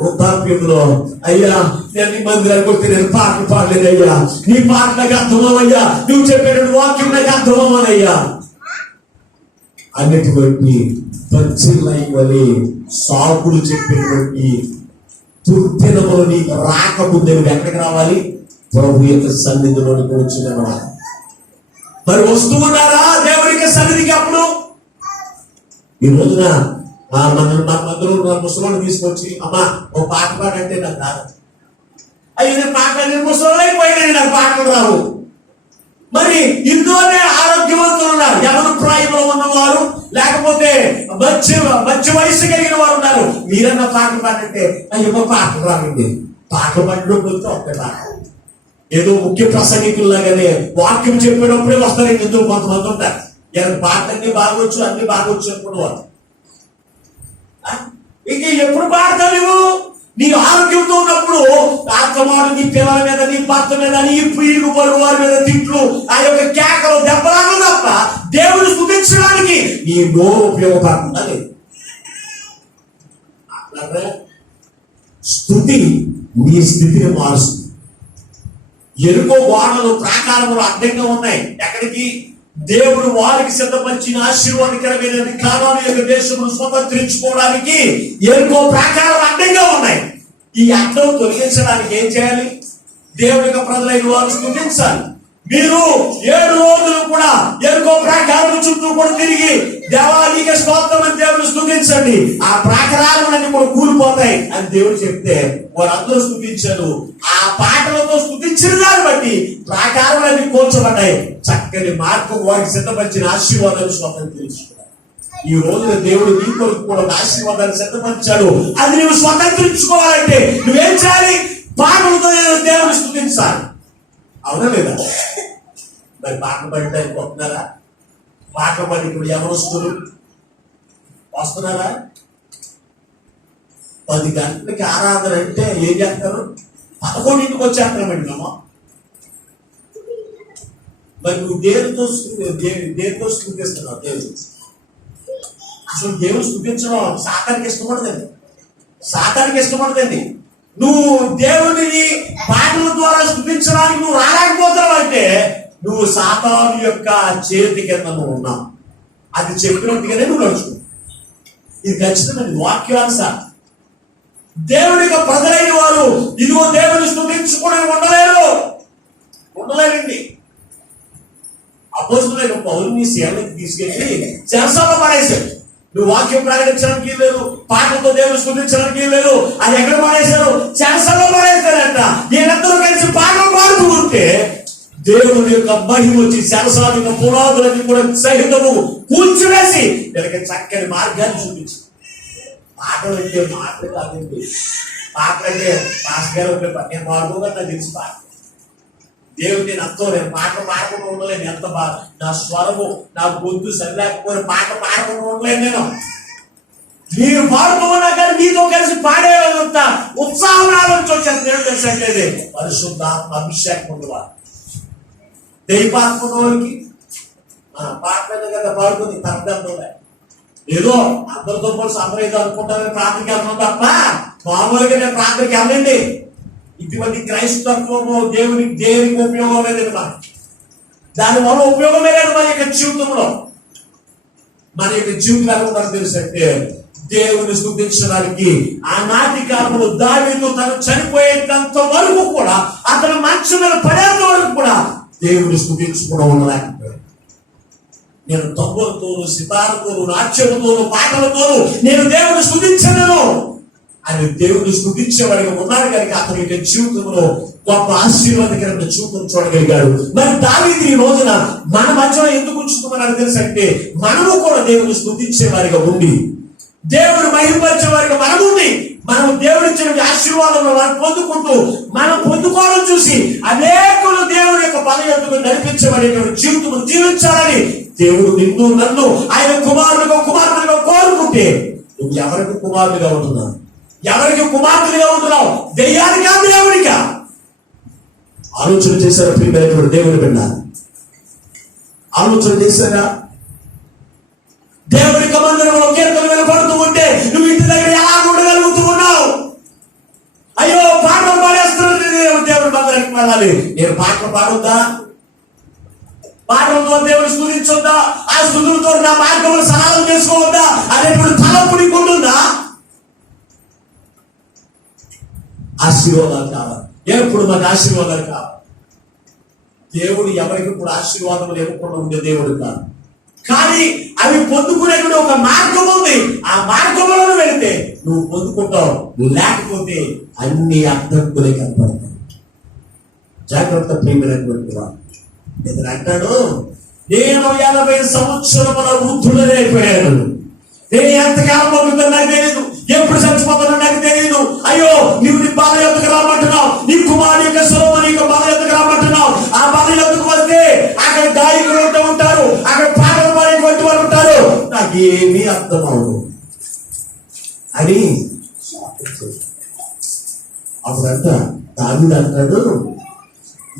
వృద్ధాప్యంలో అయ్యా నేను నీ మందిరానికి వస్తే నేను పాటలు పాడలేదయ్యా, నీ పాట నాకు అర్థమయ్యా, నువ్వు చెప్పేటువంటి వాక్యం నాకు అర్థమయ్యా అనేటువంటి పచ్చిలైవని సాకులు చెప్పినటువంటి దుర్దినములు నీకు రాకముందే నువ్వు ఎక్కడికి రావాలి? ప్రభు యొక్క సన్నిధిలోనికి వచ్చిన మరి వస్తూ ఉన్నారా దేవుడికి సన్నిధికి? అప్పుడు ఈ రోజున మా మధ్యలో ముసలోని తీసుకొచ్చి అమ్మా ఓ పాట పాడంటే నాకు రాదు. అయ్యి నేను పాటలు ముసలు అయిపోయినాయి, నాకు పాటలు రావు. మరి ఇందులోనే ఆరోగ్యవంతులు ఉన్నారు, ఎవరు ప్రాయంలో ఉన్నవారు, లేకపోతే మంచి వయసు కలిగిన వారు ఉన్నారు. మీరన్నా పాటలు పాడంటే అయ్యో పాటలు రావండి. పాటలు పాడినప్పుడు ఒక్క పాట ఏదో ముఖ్య ప్రసంగికుల్లాగానే వాక్యం చెప్పేటప్పుడే వస్తారు. ఎందుకు కొంతమంది ఉంటారు పాటలన్నీ బాగొచ్చు, అన్ని బాగొచ్చు అనుకున్నవారు. ఇంక ఎప్పుడు పాడతావు నువ్వు? నీ ఆరోగ్యంతో ఉన్నప్పుడు ఆత్మవాడు నీ పిల్లల మీద, నీ భర్త మీద, నీ పీడు పరుగు వారి మీద తిట్లు, ఆ యొక్క కేకలు దెబ్బలాగా తప్ప దేవుని స్తుతించడానికి నీ నోరు ఉపయోగపడుతుంది. స్తుతి నీ స్థితిని మారుస్తుంది. ఎరుకో గోడలు ప్రాకారములు అడ్డంగా ఉన్నాయి. ఎక్కడికి? దేవుడు వారికి సిద్ధపరిచిన ఆశీర్వాదకరమైన కానాను యొక్క దేశమును స్వతంత్రించుకోవడానికి ఎరుకో ప్రాకారాలు అడ్డంగా ఉన్నాయి. ఈ అడ్డం తొలగించడానికి ఏం చేయాలి? దేవుడి యొక్క ప్రజలైన వారు స్తుతించాలి. మీరు 7 రోజులు కూడా ఎరుకో ప్రాకారం చుట్టూ కూడా తిరిగి దేవానికి స్తోత్రం అని దేవుని స్తుతించండి, ఆ ప్రాకారాలన్నీ కూడా కూలిపోతాయి అని దేవుడు చెప్తే వారందరూ స్తుతించారు. ఆ పాటలతో స్తుతించిన దాన్ని బట్టి ప్రాకారాలన్నీ కూల్చబడ్డాయి. చక్కని మార్గం వారికి సిద్ధపరిచిన ఆశీర్వాదాలు స్వతంత్రించుకున్నారు. ఈ రోజున దేవుడు నీ కొరకు కూడా ఆశీర్వాదాలు సిద్ధపరిచాడు. అది నువ్వు స్వతంత్రించుకోవాలంటే నువ్వేం చేయాలి? పాటలతో దేవుని స్తుతించాలి. అవునా లేదా? మరి పాటలు పడడానికి వస్తున్నారా? పాటలు పడి ఇప్పుడు ఎవరు వస్తున్నారా? 10 గంటలకి ఆరాధన అంటే ఏం చేస్తారు? 11ంటికి వచ్చేస్తామండి మేము. మరి నువ్వు దేనితో స్థుతిస్తున్నావు? దేవుడు అసలు దేవుడు స్థుతించడం సాతానికి ఇష్టపడదండి. నువ్వు దేవుడిని పాటల ద్వారా స్థుతించడానికి నువ్వు రాలేకపోతున్నావు అంటే నువ్వు సాతాను యొక్క చేతి కింద నువ్వు ఉన్నావు. అది చెప్పినట్టుగానే నువ్వు నడుచుకో. ఇది ఖచ్చితమైన వాక్యానుసారం. దేవుడి యొక్క ప్రజలైన వారు ఇదిగో దేవుని స్తుతించుకుని ఉండలేరండి. అపోస్తలుడైన పౌలుని సేవకి తీసుకెళ్ళి చెరసాలలో పడేశాడు. నువ్వు వాక్యం ప్రకటించడానికి లేదు, పాటలతో దేవుని స్తుతించడానికి లేదు. అది ఎక్కడ పడేశారు? చెరసలో పడేశారంట. వీళ్ళందరూ కలిసి పాటలు పాడుతూ ఉంటే దేవుని యొక్క మహిమ వచ్చి చెరసాల యొక్క పునాదులన్నీ కూడా సహితము కూల్చివేసి వీళ్ళకి చక్కని మార్గాన్ని చూపించింది. పాటలు అంటే మాటలు కాదండి. పాటలు అంటే మాస్ గారు నేను పాడుకోగా నాకు తెలిసి పాట దేవుడు నేను అంతో నేను పాటలు పాడకుండా ఉండలేను. ఎంత బాగా నా స్వరము నా గొంతు సరిలేకపోయిన పాట పాడకుండా ఉండలేను నేను. మీరు పాడుకోమన్నా కానీ మీతో కలిసి పాడేంత ఉత్సాహం రావచ్చు వచ్చాను. దేవుడు తెలిసట్లేదే పరిశుద్ధాత్మ అభిషేకం ఉండవా దైవాత్మ వాళ్ళకి పాటలేదు కదా పాడుకొని తరగతి ఏదో అందరితో పాటు సమరేదో అనుకుంటారని ప్రార్థనకి వెళ్తున్నాం తప్ప మామూలుగా నేను ప్రార్థనకి వెళ్ళండి. ఇటువంటి క్రైస్తత్వము దేవునికి దేనికి ఉపయోగం లేదండి. దాని వల్ల ఉపయోగమే లేదు మన యొక్క జీవితంలో. మన యొక్క జీవితం ఎలా ఉండాలని తెలుసంటే దేవుని స్తుతించడానికి ఆనాటి కాలంలో దావీదు తను చనిపోయేంత వరకు కూడా అతను మంచం మీద పడేంత వరకు కూడా దేవుని స్తుతించకుండా ఉండలేకపోయాడు. నేను తొంభలతోను సితారతోను నాట్యముతోను పాటలతోను నేను దేవుని స్తుతించలేను అని దేవుని స్తుతించేవాడిగా ఉన్నాడు కనుక అతని యొక్క జీవితంలో గొప్ప ఆశీర్వాదకరమైన జీవితం చూడగలిగాడు. మరి దావీదు ఈ రోజున మన మధ్యలో ఎందుకు ఉంచుకున్నాడు తెలుసంటే మనము కూడా దేవుని స్తుతించే వారిగా ఉండి దేవుని మహిమపరిచే వారిగా మనం ఉండి మనం దేవుడిచ్చిన ఆశీర్వాదంలో వారిని పొందుకుంటూ మనం పొందుకోవడం చూసి అనేకులు దేవుని యొక్క పదయంతుకు నడిపించబడేటువంటి జీవితం జీవించాలని దేవుడు నిన్ను నన్ను ఆయన కుమారుడిగా కోరుకుంటే నువ్వు ఎవరికి కుమారుడిగా ఉంటున్నావు? ఎవరికి కుమార్తెగా ఉంటున్నావు? దెయ్యానికా దేవుడికా? ఆలోచన చేశారా ప్రియమైనటువంటి దేవుని బిడ్డ? ఆలోచన చేశారా? దేవుని మందిరంలో కీర్తనలు వినపడుతూ ఉంటే నువ్వు ఇంటి దగ్గర ఎలా ఉండగలుగుతూ ఉన్నావు? అయ్యో పాటలు పాడేస్తున్నాడు దేవుని మందిరానికి వెళ్ళాలి. నేను పాటలు పాడొద్దా? పాటలతో దేవుని స్తుతించొద్దా? ఆ స్తుతులతో నా మార్గంలో సహాయం చేసుకోవద్దా అనేటువంటి తలంపు నీకు ఉంటుందా? ఆశీర్వాదాలు కావాలి. ఎప్పుడు మనకు ఆశీర్వాదాలు కావాలి. దేవుడు ఎవరికి కూడా ఆశీర్వాదం ఇవ్వకుండా ఉండే దేవుడు కాదు. కానీ అవి పొందుకునేటువంటి ఒక మార్గం ఉంది. ఆ మార్గంలో వెళితే నువ్వు పొందుకుంటావు, లేకపోతే అన్ని అడ్డంకులే కనపడతాయి. జాగ్రత్త ప్రియమైనటువంటి వాడు. ఇతను అంటాడు, నేను 80 సంవత్సరముల వృద్ధుడనే అయిపోయాను. నేను ఎంతకాలం పొందుతున్నా నాకు తెలియదు, ఎప్పుడు చచ్చిపోతున్నా నాకు తెలియదు. అయ్యో నీవు నీ బాధ ఎందుకు రామంటున్నావు? నీ కుమారుడు యొక్క సొలొమోను యొక్క బాధ ఎందుకు రామంటున్నావు? ఆ బాధ ఎందుకు వస్తే అక్కడ గాయకులు ఉంటారు, అక్కడ పాటలు పాడేటువంటి వారు ఉంటారు. నాకేమీ అర్థం అవదు అని అప్పుడంట దావీదు అంటాడు,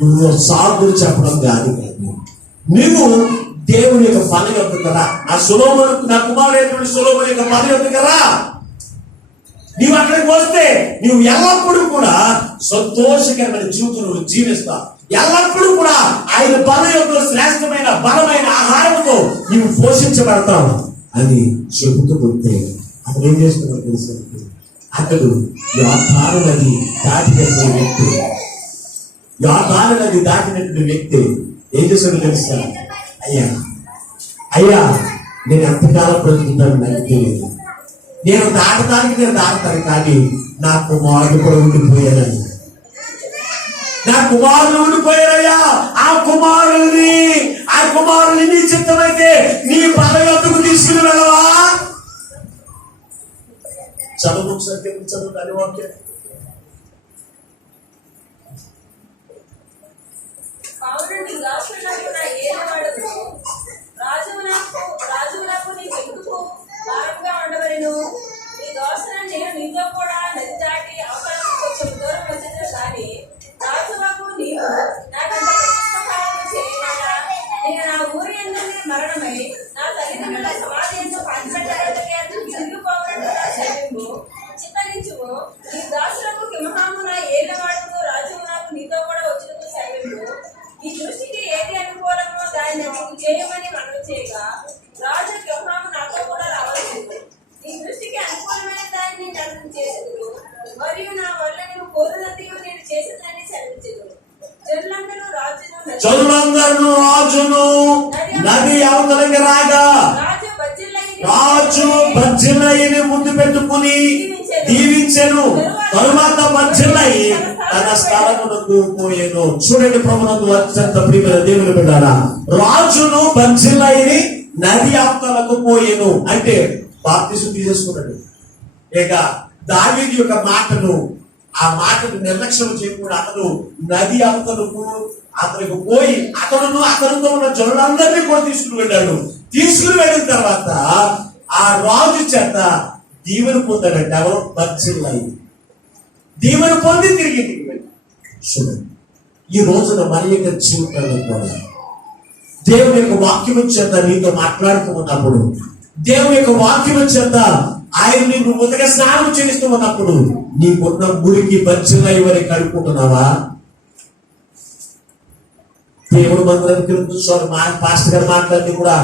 నువ్వు సాగులు చెప్పడం కాదు, నువ్వు దేవుని యొక్క పని వద్దు కదా. నా సొలొమోను నా కుమారుడు సొలొమోను యొక్క పని వద్దు కదా. నీవు అక్కడికి వస్తే నీవు ఎల్లప్పుడూ కూడా సంతోషకరమైన జీవితం నువ్వు జీవిస్తావు. ఎల్లప్పుడూ కూడా ఆయన బల యొక్క శ్రేష్టమైన బలమైన ఆహారంతో నీవు పోషించబడతావు అని చెబుతూ ఉంటే అతను ఏం చేస్తున్నాడు తెలుసు? అతడు యోర్దాను నది దాటినటువంటి వ్యక్తి, యోర్దాను నది దాటినటువంటి వ్యక్తి ఏం చేస్తాడు తెలుసా? అయ్యా నేను ఎంతకాలం బ్రతుకుతాను నాకు తెలియదు. నేను దాటతాను కానీ నా కుమారుడు కూడా ఉండిపోయానని. నా కుమారులు ఉండిపోయారయ్యా. ఆ కుమారుని నీ చిత్తమైతే నీ పదవికు తీసుకుని వెళ్ళవా? చదువు చదువు దాని వాక్యం. రాజులకు నీ ఎందుకు భారంగా ఉండవలను? నీ దోషను నేను నీతో కూడా నది దాటి అవకాశం కొంచెం దూరం వచ్చిన కానీ రాజులకు నీవు నాకంటే ప్రతిష్టకాలను చేయలేదా? నేను నా ఊరి ఎందుకు మరణమై నా తల్లిదండ్రుల సమాధి ఎందుకు పంచడానికి తిరిగిపోవాలంటే నా శరీరము చిత్తరించుము. నీ దాసులకు కిమహామున ఏళ్ళవాడుకు రాజు నాకు నీతో కూడా వచ్చినకు శరీరము. ఈ దృష్టికి ఏది అనుకూలమో దాన్ని నీకు చేయమని మనం చేయగా రాజు కిమహాము నాతో కూడా రావాల్సింది. నీ దృష్టికి అనుకూలమైన దాన్ని నన్ను చేసేది మరియు నా వల్ల నువ్వు కోరినది నేను చేసేదాన్ని సెలవించదు. జనులందరూ రాజును నది అవతలకి రాగా రాజు బజ్జిల్లైన రాజు బర్జిల్లయిని ముందు పెట్టుకుని దీవించెను. తరువాత బర్జిల్లయి తన స్థలమునకు పోయేను. చూడండి ప్రభునందు అత్యంత ప్రియమైన దేవుని బిడ్డారా, రాజును బర్జిల్లయిని నది అవతలకు పోయేను అంటే బాప్తిసం తీసేసుకున్నాడు. ఇక దావీదు యొక్క మాటను, ఆ మాటను నిర్లక్ష్యం చేయకుండా అతను నది అవతలకు అతనికి పోయి అతనితో ఉన్న జనులందరినీ కూడా తీసుకుని వెళ్ళాడు. తీసుకుని వెళ్ళిన తర్వాత ఆ రాజు చేత దీవెన పొందాడంటే ఎవరు? బర్జిల్లయి దీవెన పొంది తిరిగి వెళ్ళాడు. చూడండి, ఈ రోజున మన యొక్క జీవితంలో కూడా దేవుని యొక్క వాక్యం చేత నీతో మాట్లాడుతూ ఉన్నప్పుడు, దేవుని యొక్క వాక్యం చేత ఆయన నిన్ను ఉదక స్నానం చేస్తూ ఉన్నప్పుడు నీకున్న మురికి బర్జిల్లయి వరకు కడుక్కుంటున్నావా? దేవుడు మందిరానికి కూర్చోవాలి. పాస్టర్ గారు మాట్లాడి కూడా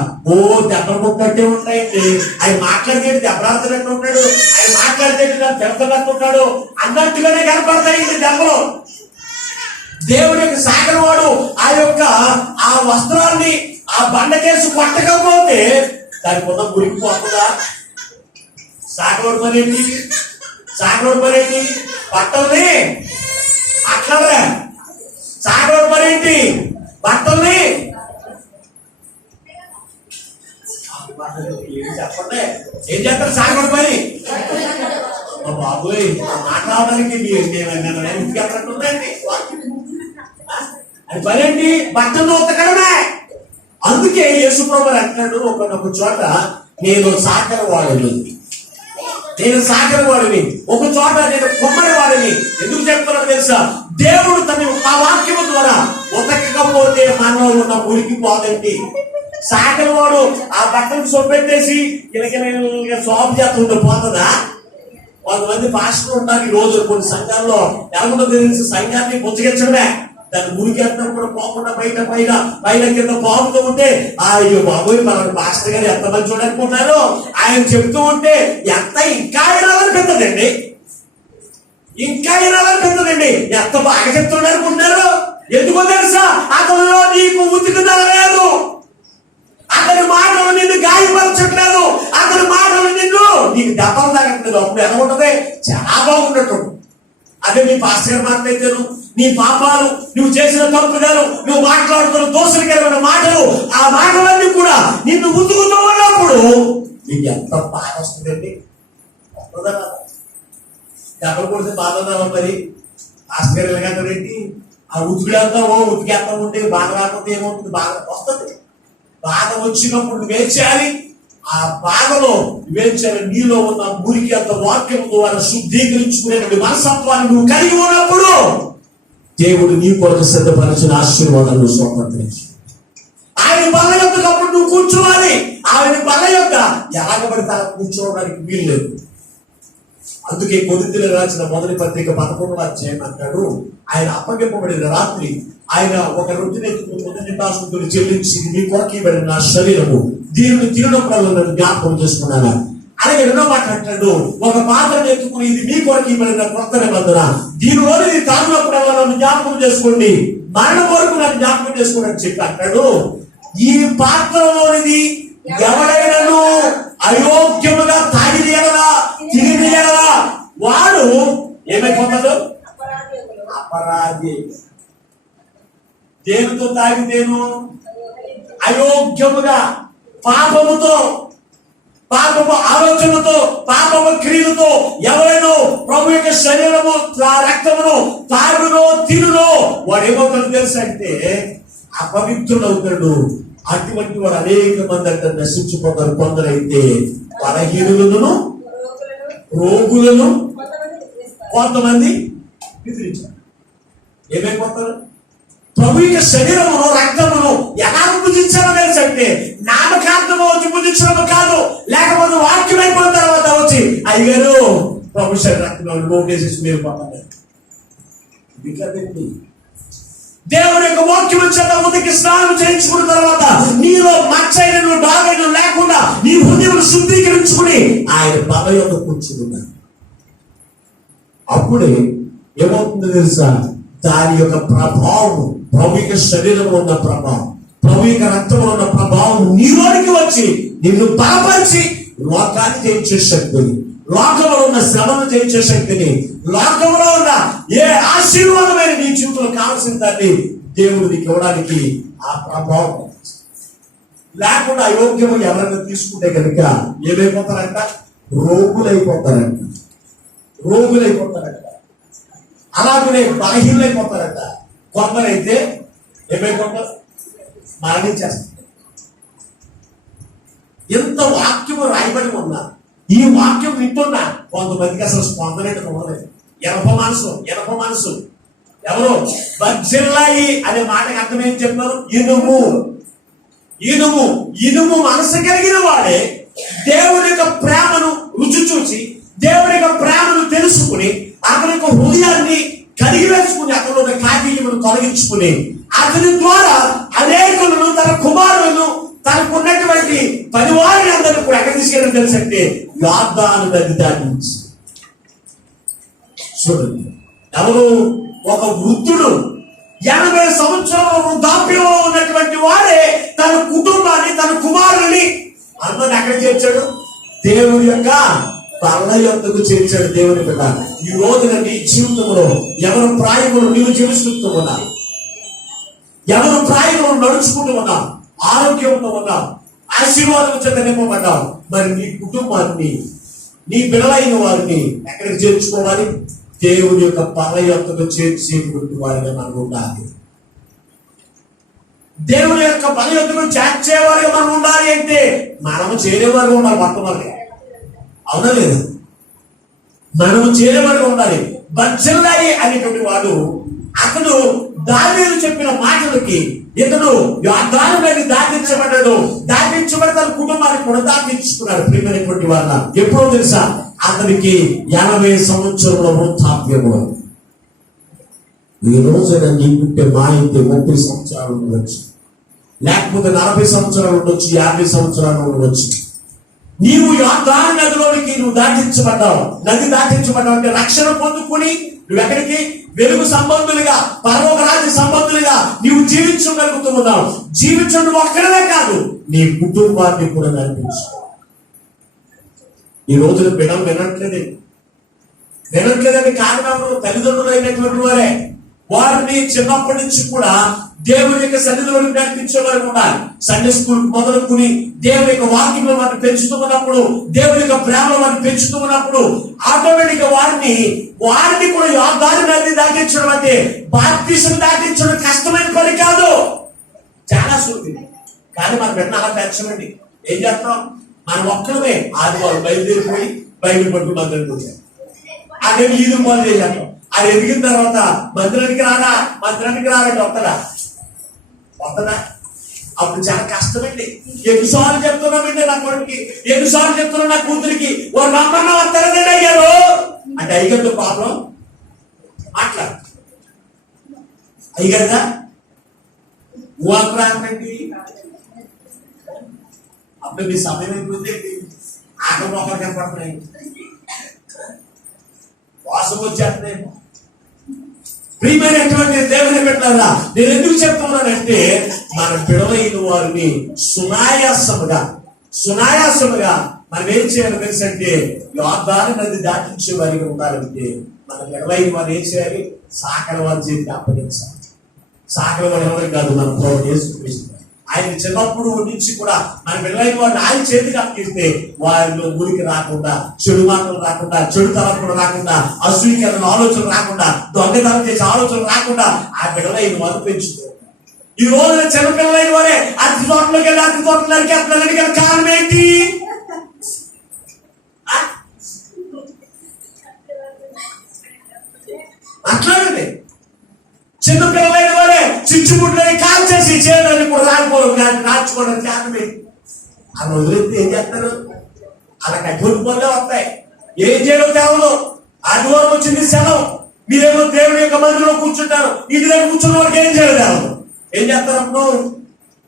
దెబ్బలు ముక్కట్టే ఉంటాయండి. ఆయన మాట్లాడితే దెబ్బలాడుతున్నట్టు ఉంటాడు, ఆయన మాట్లాడితే తిరుగుతున్నట్టు ఉంటాడు అన్నట్టుగానే కనపడతాయండి దెబ్బలు. దేవుడి యొక్క సాగర వాడు ఆ వస్త్రాన్ని ఆ బండకేసి కొట్టకపోతే దానికి ఉన్న మురికి పోతుందా? సాగరోడు పనేంటి? సాగరోడు పనేంటి? బట్టల్ని అట్లనే సాగరోడు పనేంటి? బట్టల్ని చెప్పండి. ఏం చేస్తారు సాగరోడు పని? బాబోయ్, మాట్లాడడానికి ఇంకెక్కడుందండి అది పనేంటి? బట్టలు ఉతకడమే. అందుకే యేసుప్రభువు అంటున్నాడు ఒక చోట, నేను సాగర వాడిని, నేను సాగర వాడిని, ఒక చోట నేను కుమ్మరి వాడిని. ఎందుకు చెప్తున్నాను తెలుసా? దేవుడు తన ఆ వాక్యము ద్వారా ఉతకకపోతే మనలో ఉన్న మురికి పోదండి. సాగర వాడు ఆ బట్టలు సొప్పెట్టేసి ఇలా సోపు చేస్తుంటే పోతుందా? కొంతమంది పాస్టర్లు ఉన్నారు ఈ రోజు కొన్ని సంఘాల్లో. ఎలాగో తెలిసి సంఘాన్ని బుచ్చగించడమే, దాన్ని మురికి అంతా కూడా పోకుండా పైన కింద పోగుతూ ఉంటే అయ్యో బాబోయ్ మన పాస్టర్ గారు ఎంత మంది చూడనుకుంటున్నారు, ఆయన చెప్తూ ఉంటే ఇంకా వినాలనిపిస్తుందండి, ఇంకా వినాలనిపిస్తుందండి. ఎంత బాగా చెప్తున్నాడు అనుకుంటున్నారు. ఎందుకో తెలుసా? అతనిలో నీకు ఉతికుదల లేదు, అతని మాటలు నిన్ను గాయపరచట్లేదు, అతని మాటలు నీకు దెబ్బలు తాగట్లేదు. అప్పుడు ఎలా ఉంటది? చాలా బాగున్నట్టు. అదే నీ పాస్టర్ గారు మాట్లాడితేను నీ పాపాలు, నువ్వు చేసిన తప్పుగాను, నువ్వు మాట్లాడుతున్న దోషకరమైన మాటలు, ఆ మాటలన్నీ కూడా నిన్ను ఉతుకుతూ ఉన్నప్పుడు నీకు ఎంత బాధ వస్తుందండి. దెబ్బలు కొడితే బాధ ఉందా మరి? పాస్టర్ గారు ఎలాగంటారేంటి? ఆ ఉతికేస్తా ఉతికేస్తా ఉంటే బాధ రాకపోతే ఏమవుతుంది? బాధ వస్తుంది. బాధ వచ్చినప్పుడు నువ్వేం చేయాలి? ఆ బాధలో నువ్వేం చేయాలి? నీలో ఉన్న మురికి అంత వాక్యం ద్వారా శుద్ధీకరించుకునేటువంటి మనసత్వాన్ని నువ్వు కలిగి ఉన్నప్పుడు దేవుడు నీ కొరకు సిద్ధపరిచిన ఆశీర్వాదాలను స్వతంత్రించు. ఆయన బల్ల యొక్కప్పుడు నువ్వు కూర్చోవాలి. ఆయన బల్ల యొక్క ఎలాగబడితే అలా కూర్చోవడానికి వీలు లేదు. అందుకే కొరింథీయులకు రాసిన మొదటి పత్రిక 11వ అధ్యాయం అంటాడు, ఆయన అప్పగింపబడిన రాత్రి ఆయన ఒక రొట్టెని ఎత్తుకుని మొదటి చెల్లించి నీ కొరకు ఇవ్వబడిన నా శరీరము, దీనిని తినడంలో నన్ను జ్ఞాపకం చేసుకున్నాను. అలాగే రెండో మాట అంటాడు, ఒక పాత్రను ఎత్తుకుని ఇది మీ కొరకు ఇవ్వబడిన కొత్త నిబంధన, దీనిలోని నీ తాగినప్పుడల్లా నన్ను జ్ఞాపకం చేసుకోండి, మరణం వరకు నన్ను జ్ఞాపకం చేసుకోండి అని చెప్పి అంటాడు. ఈ పాత్రలోనిది ఎవడైనాను అయోగ్యముగా తాగిది ఎడలా తిరిగి ఎడలా వాడు ఏమైపోతాడు? అపరాధి. దేనితో తాగితేను? అయోగ్యముగా, పాపముతో, పాపము ఆలోచనతో, పాపము క్రియలతో ఎవరైనా ప్రభు యొక్క శరీరము రక్తమును తాగునో తినునో వాడు ఏమవుతాడు తెలుసు అంటే అపవిత్రుడవుతాడు. అటువంటి వాడు అనేక మంది అంటే నశించిపోతారు. కొందరైతే బలహీనులను, రోగులను, కొంతమంది నిద్రించారు. ఏమైపోతారు? ప్రభు యొక్క శరీరమును రక్తమును ఎలా పూజించాలో తెలుసు అంటే నామకార్థము వచ్చి పూజించడం కాదు, లేకపోతే వాక్యం అయిపోయిన తర్వాత వచ్చి అయ్యారు ప్రభు శరీర రక్తం లోకేసేసి మీరు పోతారు. దేవుని యొక్క వాక్యం చేత ఉదకి స్నానం చేయించుకున్న తర్వాత నీలో మచ్చైన డాగైన లేకుండా నీ హృదయం శుద్ధీకరించుకుని ఆయన బల యొక్క కూర్చున్నారు. అప్పుడే ఏమవుతుందో తెలుసా? దాని యొక్క ప్రభావం, ప్రభు యొక్క శరీరంలో ఉన్న ప్రభావం, ప్రభు యొక్క రక్తంలో ఉన్న ప్రభావం నీలోనికి వచ్చి నిన్ను బలపరిచి లోకాన్ని జయించే శక్తిని, లోకంలో ఉన్న శ్రమను జయించే శక్తిని, లోకంలో ఉన్న ఏ ఆశీర్వాదమైన నీ జీవితంలో కావాల్సిన దాన్ని దేవుడు నీకు ఇవ్వడానికి ఆ ప్రభావం లేకుండా అయోగ్యము ఎవరైనా తీసుకుంటే కనుక ఏమైపోతారంట? రోగులైపోతారంట. అలాగనే బలహీనైపోతారంట. కొందరైతే ఏమైపోతారు? మరణించేస్తారు. ఎంత వాక్యము రాయబడి ఉన్నా, ఈ వాక్యం వింటున్నా కొంతమందికి అసలు స్పందన ఉండలేదు. ఎనప మనసు ఎవరు వర్జిల్లాయి అనే మాటకి అర్థం ఏం చెప్పారు? ఇనుము మనసు కలిగిన వాడే దేవుని యొక్క ప్రేమను రుచి చూసి, దేవుని యొక్క ప్రేమను తెలుసుకుని, అతని యొక్క హృదయాన్ని కడిగి వేసుకుని, అతను ఉన్న కాఠిన్యమును తొలగించుకుని, అతని ద్వారా అనేకులను, తన కుమారులను, తనకున్నటువంటి పనివారిని అందరూ కూడా ఎక్కడ తీసుకెళ్ళడం తెలుసంటే యోర్దాను నది దాటించి. చూడండి, ఎవరు? ఒక వృద్ధుడు 80 సంవత్సరాల వృద్ధాప్యంలో ఉన్నటువంటి వాడే తన కుటుంబాన్ని, తన కుమారుని అందరిని ఎక్కడ చేర్చాడు? దేవుని యొక్క పర్ల యొద్దకు చేర్చాడు. దేవుని బిడ్డ, ఈ రోజున నీ జీవితంలో ఎవరు ప్రాయములు నీవు జీవిస్తూ ఉన్నా, ఎవరు ప్రాయములు నడుచుకుంటూ ఉన్నా, ఆరోగ్యంతో ఉన్నా, ఆశీర్వాదం చేత నింపబడ్డావు, మరి నీ కుటుంబాన్ని, నీ బిడ్డలైన వారిని ఎక్కడికి చేర్చుకోవాలి? దేవుని యొక్క పర్ల యొద్దకు చేర్చేటువంటి వారిగా మనం ఉండాలి. దేవుని యొక్క పని యొద్దకు చేర్చేవారిగా మనం ఉండాలి. అంటే మనము చేరేవారుగా ఉండాలి. మొట్టమొదటి అవునా లేదు? మనము చేరేవారుగా ఉండాలి. బర్జిల్లాయి అనేటువంటి వాడు, అతడు దావీదు చెప్పిన మాటలకి ఇతడు యోర్దాను నది దాటించబడ్డాడు. దాటించబడి తన కుటుంబాన్ని కూడా దాటించుకున్నాడు. ప్రియమైనటువంటి వాళ్ళ, ఎప్పుడో తెలుసా? అతనికి 80 సంవత్సరంలో వృద్ధాప్యము. ఈ రోజున నీకుంటే మా అయితే 30 సంవత్సరాలు ఉండవచ్చు, లేకపోతే 40 సంవత్సరాలు ఉండొచ్చు, 50 సంవత్సరాలు ఉండవచ్చు. నీవు యోర్దాను నదిలోనికి నువ్వు దాటించబడ్డావు. నది దాటించబడ్డావు అంటే రక్షణ పొందుకుని నువ్వు ఎక్కడికి? వెలుగు సంబంధులుగా, పరలోక రాజ్య సంబంధులుగా నీవు జీవించగలుగుతున్నావు. జీవించడం ఒక్కడమే కాదు, నీ కుటుంబాన్ని కూడా నడిపించు. ఈ రోజున బిడ్డలు వినట్లేదని కారణం తల్లిదండ్రులు అయినటువంటి వారే. వారిని చిన్నప్పటి నుంచి కూడా దేవుని యొక్క సన్నిధిలోకి నడిపించే వారికి ఉండాలి. సండే స్కూల్ మొదలుకుని దేవుని యొక్క వాక్యంలో వారిని పెంచుతున్నప్పుడు, దేవుని యొక్క ప్రేమలో వారిని పెంచుతున్నప్పుడు ఆటోమేటిక్ గా వారిని కూడా యోర్దాను నది దాటించడం అంటే బాప్తిసం దాటించడం కష్టమైన పని కాదు, చాలా సులువు. కానీ మన బిడ్డ అలా పెంచమండి. ఏం చేస్తాం? మనం ఒక్కడమే ఆదివారం బయలుదేరిపోయి బయలు పట్టు మందిరానికి వచ్చాం. అదే ఈదు మొదలు చేశాం. అది ఎదిగిన తర్వాత మందిరానికి రారా వస్తుందా? అప్పుడు చాలా కష్టమండి. ఎన్నిసార్లు చెప్తున్నామండి నా కొడుకుకి, ఎన్నిసార్లు చెప్తున్నా నా కూతురికి, వారు నమ్మన్నా వస్తారని అయ్యారు అంటే అయ్యగారితో ప్రాబ్లం మాట్లాడు. అయ్యగారుగా ఊహండి అప్పుడు మీ సమయం అయిపోతే ఆటో మొక్కలు కనపడుతున్నాయి, వాసం వచ్చేస్తున్నాయి. ప్రియమైనటువంటి దేవుని బిడ్డలారా, నేను ఎందుకు చెప్తున్నానంటే మన బిడవైన వారిని సునాయాసముగా మనం ఏం చేయాలి తెలుసంటే యోర్దాను నది దాటించే వారిగా ఉండాలంటే మన బిడవైన వారు ఏం చేయాలి? సాకల వారి చేతికి అప్పగించాలి. సాకల వారు ఎవరికి కాదు, మన ప్రభువు యేసుక్రీస్తు. ఆయన చిన్నప్పుడు నుంచి కూడా మన బిడ్డలైన వారిని ఆయన చేతికి అప్పగిస్తే వారిలో గురికి రాకుండా, చెడు మాటలు రాకుండా, చెడు తలంపులు రాకుండా, అసూయకరణ ఆలోచనలు రాకుండా, దొంగతనం చేసే ఆలోచనలు రాకుండా ఆ బిడ్డలైన వారు పెంచుతారు. ఈ రోజున చిన్న పిల్లలైన వారే అతి తోటలోకి వెళ్ళి అతి తోటలోకి వెళ్ళడానికి కారణం ఏంటి? మాట్లాడండి. చిన్న పిల్లలైన వారే చిచ్చుబుడ్లని కాల్ చేసి చేయడానికి కూడా రాకపోవడానికి కారణం ఏంటి? అలా వదిలేస్తే ఏం చేస్తారు? అలా కట్టుకుని పనులే వస్తాయి. ఏం చేయడం కేవలం ఆదివారం వచ్చింది సెలవు, మీరేమో దేవుని యొక్క మందిలో కూర్చుంటారు. ఇంటి దగ్గర కూర్చున్న వారికి ఏం చేయలేదు. ఏం చేస్తారు అప్పుడు?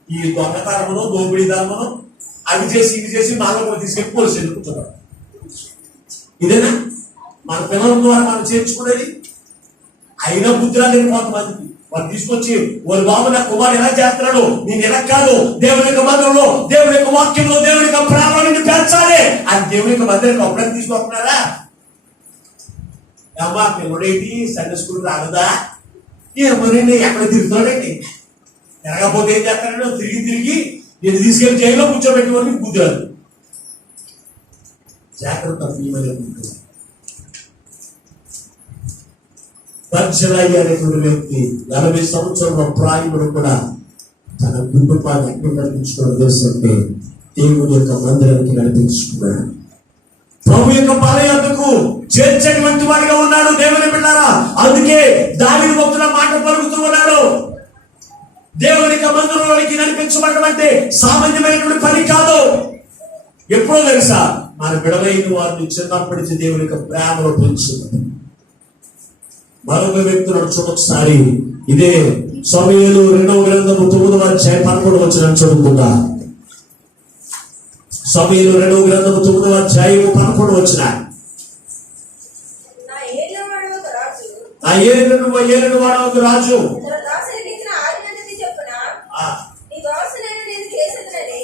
ఈ దొంగతనమును, దోపిడీతనమును, అవి చేసి ఇవి చేసి మాలో తీసుకెళ్ళి పోలీసులు కూర్చున్నారు. ఇదేనా మన పిల్లల ద్వారా మనం చేర్చుకునేది? అయినా బుద్ధి రాలేదు కొంతమందికి. వారు తీసుకొచ్చి వారి బాబు నా కుమారుడు ఎలా చేస్తున్నాడు, నేను ఎలా కాదు, దేవుని యొక్క మందిరంలో, దేవుని యొక్క వాక్యంలో, దేవుని యొక్క ప్రాణాలను పెంచాలి అని దేవుని యొక్క మందిరం అప్పుడే తీసుకొస్తున్నారా? అమ్మా పిల్లడేంటి సండే స్కూల్ రాగదా, ఏమోనండి ఎక్కడ తిరుగుతాడండి, తిరగకపోతే ఏం చేస్తాడు, తిరిగి నేను తీసుకెళ్లి జైల్లో కూర్చోబెట్టి వాడిని కుదరదు. జాగ్రత్త. బర్జిల్లయి అనేటువంటి వ్యక్తి 40 సంవత్సరాల ప్రాయంలో కూడా తన కుటుంబాన్ని ఎక్కడ నడిపించుకోవడం తెలుసంటే దేవుని యొక్క మందిరానికి నడిపించుకున్నాడు. ప్రభు యొక్క పాదయాత్రకు చేర్చేటువంటి వాడిగా ఉన్నాడు దేవుని బిడ్డారా. అందుకే దావీదు భక్తుల మాట పలుకుతూ ఉన్నాడు, దేవుని యొక్క మందిరంలోనికి నడిపించబడడం అంటే సామాన్యమైనటువంటి పని కాదు. ఎప్పుడో తెలుసా, మన బిడవైన వారిని చిన్నప్పటి నుంచి దేవుని యొక్క ప్రేమలో పెంచుతుంది. మరొక వ్యక్తులను చూడొకసారి ఇదే సమూయేలు 2వ గ్రంథము 9వ అధ్యాయం 11వ వచనం చదువుకుందా. సమూయేలు 2వ గ్రంథము 9వ అధ్యాయం 11వ వచనం. ఆ ఏలిన వాడు ఒక రాజు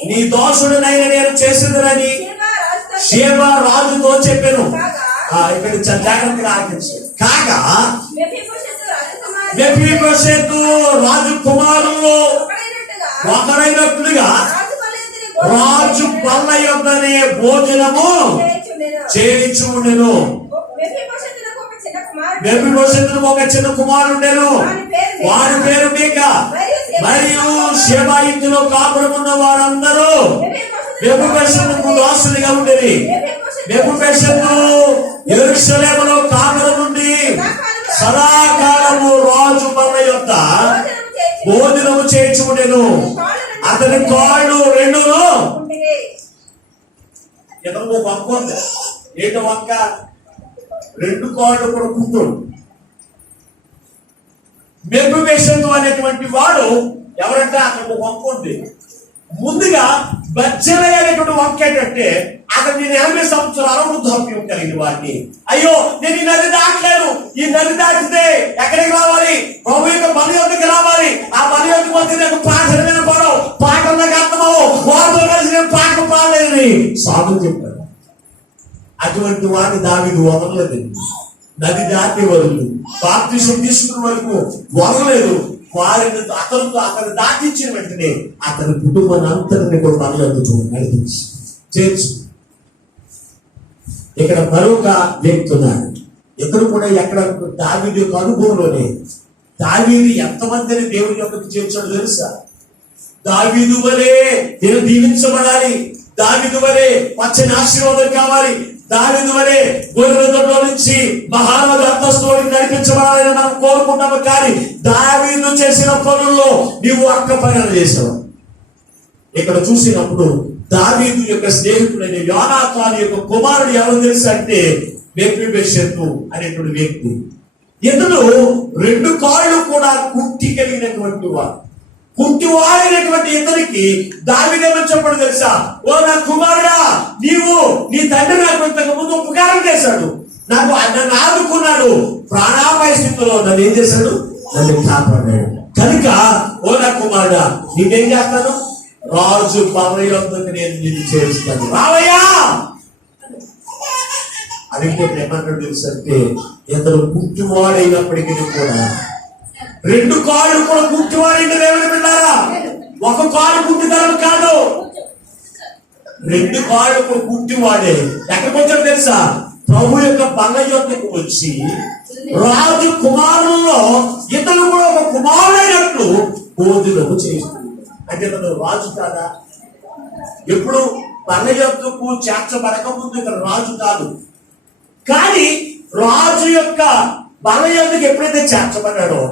నీ దోషుడునైనా నేను చేసేదనని షేబా రాజుతో చెప్పాను. ఇక్కడ జాగ్రత్తగా ఆలోచించు. కాగా మెఫీబోషెతు రాజు కుమారులు ఒకరైనట్లుగా రాజు బల్ల యొద్దనే భోజనము చేయించుండెను. మెఫీబోషెతుకు ఒక చిన్న కుమారుండెను, వారి పేరు మీకా. మరియు షేబా ఇంటిలో కాపురమున్న వారందరూ మెఫీబోషెతుకు దాసులుగా ఉండేది. మెఫీబోషెతు యెరూషలేములో కాపురం నుండి సదాకాలము రాజు బల్ల యొద్ద భోజనము చేయించుండెను. అతని కాళ్ళు 2 ఎదురు వంక ఉంది. ఏంటో వంక? 2 కాళ్ళు కూడా కుంటుడు. మెఫీబోషెతు అనేటువంటి వాడు ఎవరంటే అక్కడ ఒక వంక ఉంది. ముందుగా బర్జిల్లయి అనేటువంటి వంక ఏంటంటే అతన్ని 80 సంవత్సరాల వృద్ధాప్యం కలిగిన వాడిని. అయ్యో నేను ఈ నది దాటలేదు, ఈ నది దాటితే ఎక్కడికి రావాలి, ప్రభు యొక్క బలి యొద్దకు రావాలి, ఆ బలి యొద్దకు వస్తే నాకు పాటలు వినపడవు, పాటలు నాకు అర్థమవు, వారితో కలిసి నేను పాటలు పాడలేదని సాధువు చెప్పాడు. అటువంటి వాడిని దావీదు వదలలేదు. నది దాటి వదలలేదు, బాప్తిసం తీసుకున్న వరకు వదలలేదు. వారిని అతను దాటించిన వెంటనే అతని కుటుంబాన్ని అంతటిని కూడా బలి యొద్దకు నడిపించి చేర్చు. ఇక్కడ మరొక వ్యక్తి ఉన్నాడు. ఇతను కూడా ఎక్కడ దావీదు యొక్క అనుభవంలోనే దావీదు ఎంతమందిని దేవుని యొక్కకు చేర్చాడు తెలుసా? దావీదు వలే నేను దీవించబడాలి, దావీదు వలే పచ్చని ఆశీర్వాదం కావాలి, దావీదు వలే గొర్రెల దొడ్లో నుంచి మహారాజు అంతస్తులోకి నడిపించబడాలని మనం కోరుకుంటాము. కానీ దావీదు చేసిన పనుల్లో నీవు అక్క పనులు చేసావు. ఇక్కడ చూసినప్పుడు దావీదు యొక్క స్నేహితుడైన యోనాతాను యొక్క కుమారుడు ఎవరు తెలుసు అంటే మెఫీబోషెతు అనేటువంటి వ్యక్తి. ఇతను 2 కాళ్ళు కూడా కుంటి కలిగినటువంటి వాడు. కుంటివాడైనటువంటి ఇతనికి దావీదు ఏమని చెప్పడం తెలుసా? ఓ నా కుమారుడా, నీవు నీ తండ్రి నాకు ఇంతకు ముందు ఉపకారం చేశాడు, నన్ను ఆదుకున్నాడు, ప్రాణాపాయ స్థితిలో నన్ను ఏం చేశాడు, నన్ను కాపాడాడు. కనుక ఓ నా కుమారుడా, నీకేం చేస్తాను, రాజు బల్ల యొద్దకు నేను నిన్ను చేరుస్తాను, రావయ్యా. అదింటే ఏమన్నాడు తెలుసు అంటే ఇతను కుంటివాడైనప్పటికీ కూడా 2 కాళ్ళు కూడా కుంటివాడైన దేవుని బిడ్డారా. ఒక కాళ్ళు కుంటితనం కాదు, 2 కాళ్ళు కూడా కుంటివాడే. ఎక్కడికి వచ్చాడు తెలుసా? ప్రభు యొక్క బల్ల యొద్దకు వచ్చి రాజు కుమారుల్లో ఇతను కూడా ఒక కుమారుడైనట్లు భోజనము చేస్తున్నాడు. అంటే ఇతను రాజు కాదా? ఎప్పుడు బల్ల యొద్దకు చేర్చబడక ముందు ఇతను రాజు కాదు. కానీ రాజు యొక్క బల్ల యొద్దకు ఎప్పుడైతే చేర్చబడ్డాడో,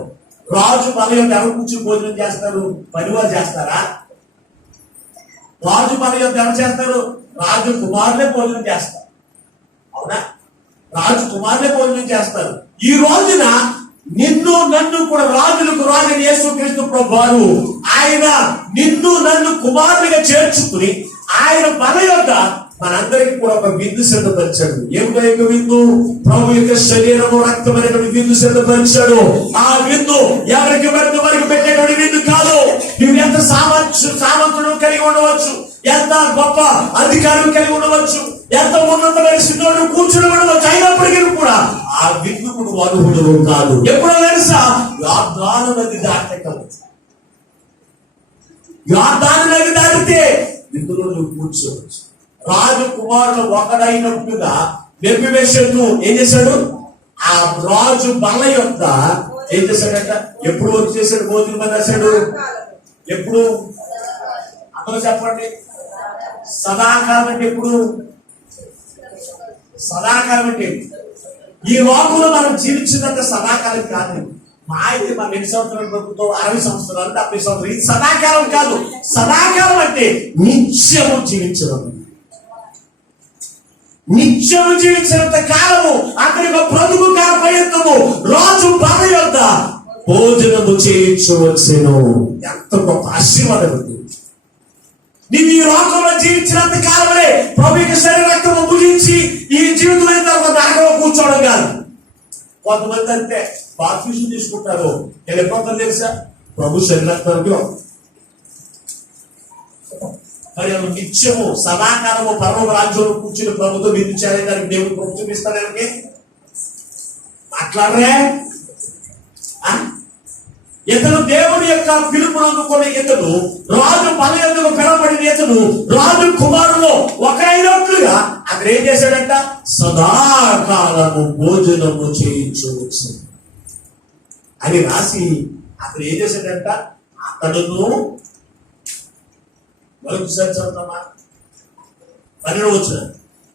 రాజు బల్ల యొద్ద ఎవరు కూర్చుని భోజనం చేస్తారు? పనివారు చేస్తారా? రాజు బల్ల యొద్ద ఎవరు చేస్తారు? రాజు కుమారులే భోజనం చేస్తారు. అవునా? రాజు కుమారులే భోజనం చేస్తారు. ఈ రోజున నిన్ను నన్ను కూడా రాజులకు రాజు యేసుక్రీస్తు ప్రభువారు ఆయన నిన్ను నన్ను కుమారులుగా చేర్చుకుని ఆయన బల్ల యొద్ద మనందరికీ కూడా ఒక విందు సిద్ధపరిచాడు. ఏమిటో యొక్క విందు? ప్రభు యొక్క శరీరము రక్తం అనేటువంటి విందు సిద్ధపరిచాడు. ఆ విందు ఎవరికి పడితే వారికి పెట్టేటువంటి విందు కాదు. నువ్వు ఎంత సామంతుడు కలిగి ఉండవచ్చు, ఎంత గొప్ప అధికారం కలిగి ఉండవచ్చు, ఎంత ఉన్నతమైన స్థితిలో కూర్చుని ఉండవచ్చు, అయినప్పటికీ కూడా ఆ విందుకు అర్హుడు కాదు. ఎప్పుడో తెలుసా? యోర్దాను నది దాటవచ్చు. యోర్దాను నది దాటితే విందులో నువ్వు కూర్చోవచ్చు. రాజు కుమారుడు ఒకడైనట్టుగా మెఫీబోషెతు ఏం చేశాడు? ఆ రాజు బల్ల యొక్క ఏం చేశాడట? ఎప్పుడు వచ్చి చేశాడు? భోజనం మీద రాశాడు. ఎప్పుడు? అందరూ చెప్పండి. సదాకాలం అంటే ఎప్పుడు? సదాకాలం అంటే ఈ లోకంలో మనం జీవించినంత సదాకాలం కాదు. మా అయితే మనం 2 సంవత్సరాలు బతుకుతాం, 60 సంవత్సరాలు, 70 సంవత్సరాలు. ఇది సదాకాలం కాదు. సదాకాలం అంటే నిత్యము జీవించడం. నిత్యము జీవించినంత కాలము అతని బ్రతుకు కాలపర్యంతము రాజు బల్ల యొద్ద భోజనము చేయించవచ్చును. ఎంత గొప్ప ఆశీర్వాదం! నీవు ఈ లోకంలో జీవించినంత కాలమే ప్రభు యొక్క శరీర రక్తము ముగించి ఈ జీవితం అయిన తర్వాత నరకంలో కూర్చోవడం కాదు. కొంతమంది అంతే బాప్తిసం తీసుకుంటారు. నేను ఎప్పుడు తెలుసా? ప్రభు శరీర రక్తానికి మరి నిత్యము సదాకాలము పరమ రాజ్యంలో కూర్చుని ప్రభుత్వం విందు చేయాలని దానికి దేవుడు ప్రభు చూపిస్తానికి మాట్లాడరే. ఇతను దేవుడి యొక్క పిలుపును అందుకునే ఇతను రాజు బల్ల యొద్దకు పిలువబడిన ఇతను రాజు కుమారులో ఒకరైనట్లుగా అక్కడ ఏం చేశాడంట? సదాకాలము భోజనము చేయించవచ్చు అని రాసి అక్కడ ఏం చేశాడంట? అతడును మరొకసారి చెప్తామా? 12వ వచనం.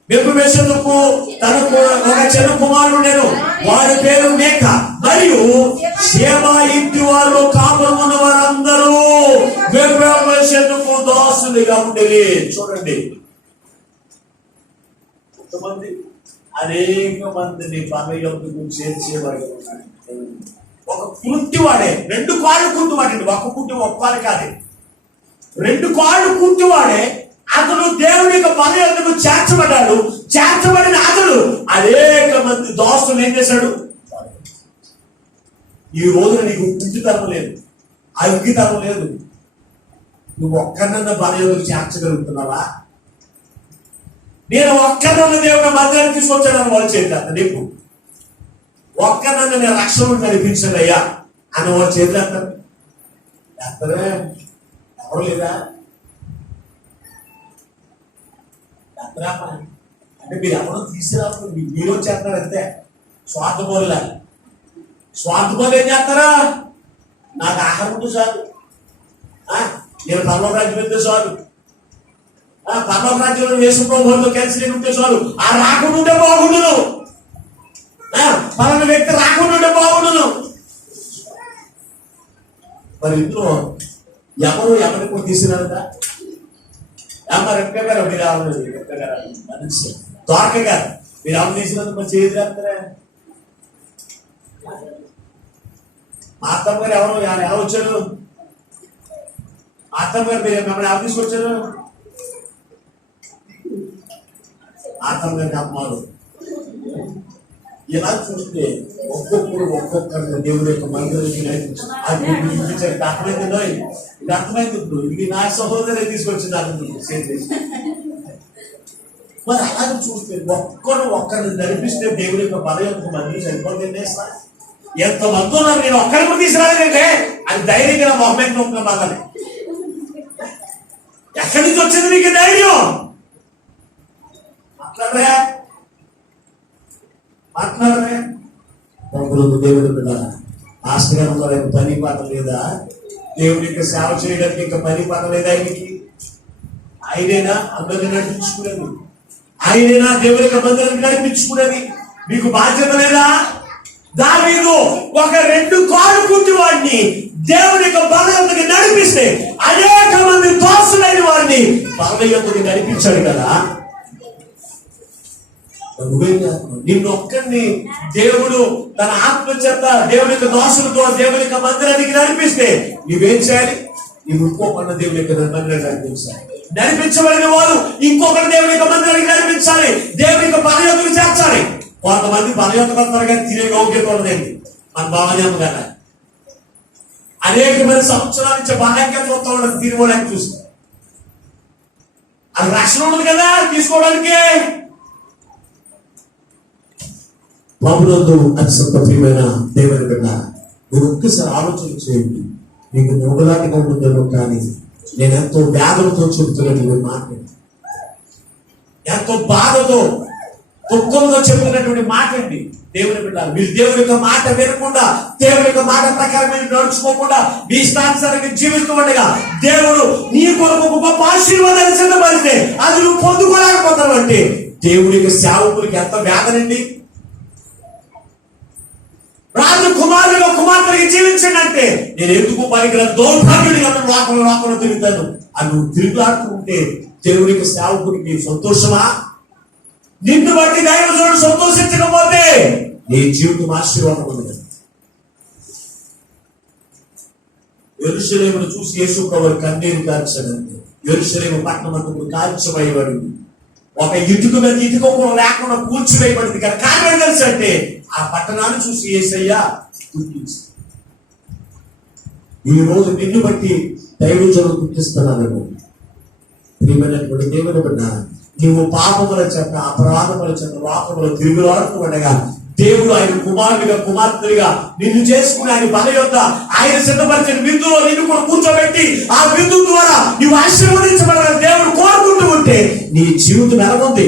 మెఫీబోషెతుకు తనకు ఒక చిన్న కుమారుడు నేను, వారి పేరు మేక, మరియు షేబా ఇంటి వారు కాపురం ఉన్న వారందరూ మెఫీబోషెతుకు దాసులుగా ఉండేవి. చూడండి కొంతమంది అనేక మందిని పరలోకముకు చేర్చేవాడు. ఒక కుంటివాడే, 2 కాళ్ళు కుంటివాడండి. ఒక కుంటి ఒక్కరు కాదే, 2 కాళ్ళు కుంటివాడే అతను దేవుని యొక్క బల్ల యొద్దకు చేర్చబడ్డాడు. చేర్చబడిన అతడు అనేక మంది దోస్తులు ఏం చేశాడు? ఈ రోజున నీకు కుంటితనం లేదు, అగ్గితనం లేదు. నువ్వు ఒక్కరినన్నా బల్ల యొద్దకు చేర్చగలుగుతున్నావా? నేను ఒక్కరినన్నా దేవుని మందిరాన్ని తీసుకొచ్చానని వాళ్ళు చేద్దాం. నీకు ఒక్కరినన్నా నేను రక్షణ కనిపించండి అయ్యా అని వాళ్ళు చేద్దాం. ఎవరు లేదా? అంటే మీరు ఎవరో తీసుకురాదు, మీరు వచ్చేస్తారు అంతే. స్వార్థపరులే. స్వార్థపరులు ఏం చేస్తారా? నాకు ఆహారం ఉంటే చాలు, నేను పరలోక రాజ్యం వెళ్తే చాలు, పరలోక రాజ్యంలో యేసుప్రభువుతో కలిసి నేను ఉంటే చాలు, ఆ రాకుండా ఉంటే బాగుండును, పలానా వ్యక్తి రాకుండా ఉంటే బాగుండును. మరి ఇంట్లో ఎవరు ఎవరిని కూడా తీసుకురారుగా? రెక్క గారు మీరు రావలేదు, రెక్క గారు మనిషి ద్వారక గారు మీరు ఎవరు తీసినందుకు మరి చేతి రాస్తారా? మా అత్తమ్మ గారు ఎవరు ఎలా వచ్చారు? మా అత్తమ్మ గారు మీరు మిమ్మల్ని ఎవరు తీసుకొచ్చారు? మా అత్తమ్మ గారికి అమ్మారు. ఇలా చూస్తే ఒక్కొక్కరు దేవుడు యొక్క మందిరానికి నడిపించారు. అర్థమైందో? ఇది అర్థమైంది. ఇప్పుడు ఇది నా సహోదరి తీసుకొచ్చింది అర్థం. మరి అలాగే చూస్తే ఒక్కరిని నడిపిస్తే దేవుడి యొక్క బల యొక్క మంది సరిపోతుంది. ఎంతమంది ఉన్నారు, నేను ఒక్కరికి తీసుకురాలేదంటే అది ధైర్యంగా నా మొహం మీద ఉంటున్నా. బాగానే ఎక్కడి నుంచి వచ్చింది నీకు ధైర్యం? మాట్లాడరా మాట్లాడరా. దేవుడు బిడ్డ మాస్టర్ గారు ఉన్నారు, పని పాట లేదా? దేవుడికి సేవ చేయడానికి ఇంకా పని పాట లేదా? ఆయనైనా అందరినీ నడిపించుకునేది, ఆయనైనా దేవుడి యొక్క మందిరాన్ని నడిపించుకునేది. మీకు బాధ్యత లేదా? దావీదు ఒక 2 కాళ్ళు కుంటి వాడిని దేవుడి యొక్క బల యొద్దకు నడిపిస్తే అనేక మంది దోసులైన వారిని బల యొద్దకు నడిపించాడు కదా. నిన్ను ఒక్కడిని దేవుడు తన ఆత్మ చేత దేవుని యొక్క దోషులతో దేవుని యొక్క మందిరానికి నడిపిస్తే నువ్వేం చేయాలి? నీ ఇంకో పన్న దేవుని యొక్క మందిరాన్ని నడిపించాలి. నడిపించబడిన వారు ఇంకొకటి దేవుని యొక్క మందిరానికి నడిపించాలి, దేవుని యొక్క పదయోధులు చేర్చాలి. కొంతమంది పదయోధులు త్వరగా తినే యోగ్యత ఉన్నదండి మన భావన కదా. అనేకమైన సంవత్సరాల నుంచి బాధ్యత చూస్తా ఉండదు, తినడానికి చూస్తాం. అది రక్షణ ఉండదు కదా తీసుకోవడానికి. ప్రభునందు అత్యంత ప్రియమైన దేవుని బిడ్డ, మీరు ఒక్కసారి ఆలోచన చేయండి. మీకు నవ్వులాంటిగా ఉంటుందేమో కానీ నేను ఎంతో వ్యాధులతో చెబుతున్నటువంటి మాట, ఎంతో బాధతో దుఃఖంతో చెబుతున్నటువంటి మాట అండి. దేవుని బిడ్డ, మీరు దేవుని యొక్క మాట వినకుండా, దేవుని యొక్క మాట ప్రకారం మీరు నడుచుకోకుండా మీ ఇష్టానుసారంగా జీవిస్తూ ఉండగా దేవుడు నీ కొరకు ఒక గొప్ప ఆశీర్వాదాన్ని సిద్ధపడితే అది నువ్వు పొందుకోలేకపోతావు అంటే దేవుడి యొక్క సేవకులకి ఎంత వేదనండి. రాజు కుమారుడిగా కుమార్తెకి జీవించండి అంటే నేను ఎందుకు పనికిరాను, దౌర్భాగ్యుడిగా లోకంలో తిరుగుతాను అని నువ్వు తిరుగులాడుతూ ఉంటే దేవుడికి సేవకుడికి సంతోషమా? నిన్ను బట్టి దైవజనుడు సంతోషించకపోతే నీ జీవితం ఆశీర్వాదం ఉంది. యెరూషలేమును చూసి యేసు ప్రభువు కన్నీరు కార్చాడంటే యెరూషలేము పట్టణం అంతా కాల్చివేయబడింది. ఒక ఇటుక మీద ఇటుక కూడా లేకుండా కూల్చివేయబడింది. కానీ కారణం తెలుసు అంటే ఆ పట్టణాన్ని చూసి యేసయ్య గుర్తించి ఈ రోజు నిన్ను బట్టి దైవజనుడు గుర్తిస్తున్నాను. ప్రియమైనటువంటి దేవుని బిడ్డ, నీవు పాపముల చేత అపరాధముల చేత లోకములో తిరుగులాడుతూ ఉండగా దేవుడు ఆయన కుమారుడిగా కుమార్తెగా నిన్ను చేసుకుని ఆయన బల యొక్క ఆయన సిద్ధపరిచిన విందులో నిన్ను కూడా కూర్చోబెట్టి ఆ విందు ద్వారా నువ్వు ఆశీర్వదించబడాలని దేవుడు కోరుకుంటూ ఉంటే నీ జీవితం ఎలాగుంది?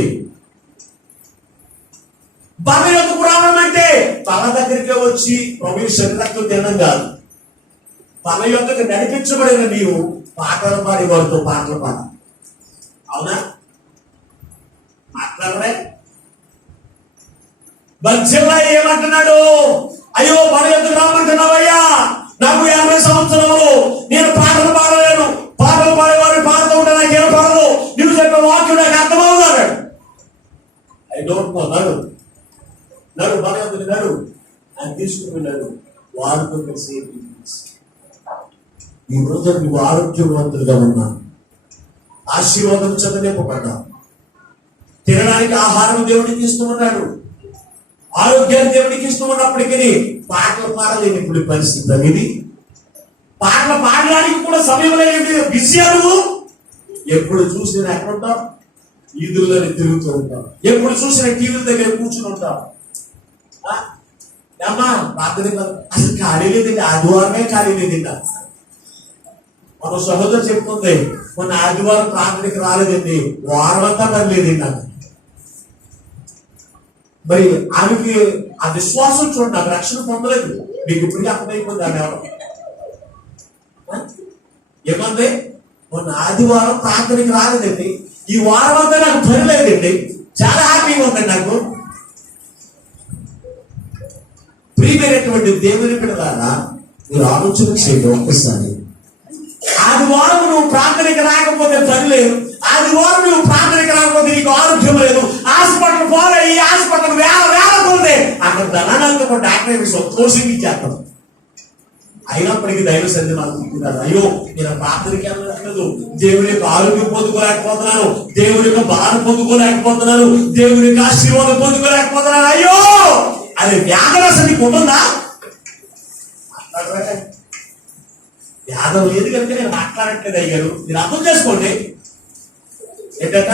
బల యొక్క రావడం అంటే బల దగ్గరికి వచ్చి ప్రభు శరీరంతో తినడం కాదు. బల యొక్క నడిపించబడిన నీవు పాటలు పాడి వారితో పాటలు పాడాలి. అవునా? మాట్లాడరే? బర్జిల్లా ఏమంటున్నాడు? అయ్యో మన ఎందుకు రామంటున్నావయ్యా, నాకు 80 సంవత్సరాలు నేను పాటలు పాడలేను, పాటలు పాడేవారు పాడుతూ ఉంటే నాకు ఏం పడదు, నువ్వు చెప్పే వాక్యం నాకు అర్థమవుతాడు. I don't know. నడు మన ఎందుకు నడు అని తీసుకున్నాడు. వారితో కలిసి ఈ రోజు నువ్వు ఆరోగ్యవంతులుగా ఉన్నావు, ఆశీర్వాదం చదవలేకపోతున్నావు, తినడానికి ఆహారం దేవుడికి ఇస్తూ ఉన్నాడు, ఆరోగ్యాన్ని దేవుడికి ఇస్తూ ఉన్నప్పటికీ పాటలు పాడలేని ఇప్పుడు పరిస్థితి అనేది. పాటలు పాడడానికి కూడా సమయం లేని విషయాలు. ఎప్పుడు చూసినా ఎక్కడ ఉంటాం? ఈదుల్లోనే తిరుగుతూ ఉంటాం. ఎప్పుడు చూసినా టీవీల దగ్గర కూర్చుని ఉంటాం. అమ్మా ప్రార్థన అసలు ఖాళీ లేదండి, ఆదివారమే ఖాళీ లేదండి. మన సహోదరు చెప్తుంది, మొన్న ఆదివారం ప్రార్థనకి రాలేదండి, వారం అంతా పని లేదండి నాకు. మరి ఆమెకి ఆ విశ్వాసం చూడండి, నాకు రక్షణ పొందలేదు. మీకు ఇప్పటికీ అర్థమైపోయింది. ఆమె ఎవరు ఏమంది? మొన్న ఆదివారం ప్రార్థనకి రాలేదండి, ఈ వారం అంతా నాకు పని లేదండి, చాలా హ్యాపీగా ఉందండి నాకు. ప్రియమైనటువంటి దేవుని బిడ్డలారా, మీరు ఆలోచన చేయండి ఒక్కసారి. ఆదివారం నువ్వు ప్రార్థనకి రాకపోతే పని లేదు, ఆదివారం నువ్వు ప్రార్థనకి రాకపోతే నీకు ఆరోగ్యం లేదు, హాస్పిటల్ పోలే, ఈ హాస్పిటల్ వేల ఉంది, అక్కడ ధనానంతో డాక్టర్ సంతోషంగా ఇచ్చేస్తాం. అయినప్పటికీ దైవ సన్నిధి మనకు తిరుగుతాడు. అయ్యో నేను ప్రార్థనకి వెళ్ళట్లేదు, దేవుని యొక్క ఆరోగ్యం పొందుకోలేకపోతున్నాను, దేవుని యొక్క బలాన్ని పొందుకోలేకపోతున్నాను, దేవుని యొక్క ఆశీర్వాదం పొందుకోలేకపోతున్నాను. అయ్యో అది వ్యాధులు అసలు నీకు ఉంటుందా? మాట్లాడరా? వ్యాధం లేదు కనుక నేను మాట్లాడట్లేదు అయ్యారు. మీరు అర్థం చేసుకోండి. ఏంటంట?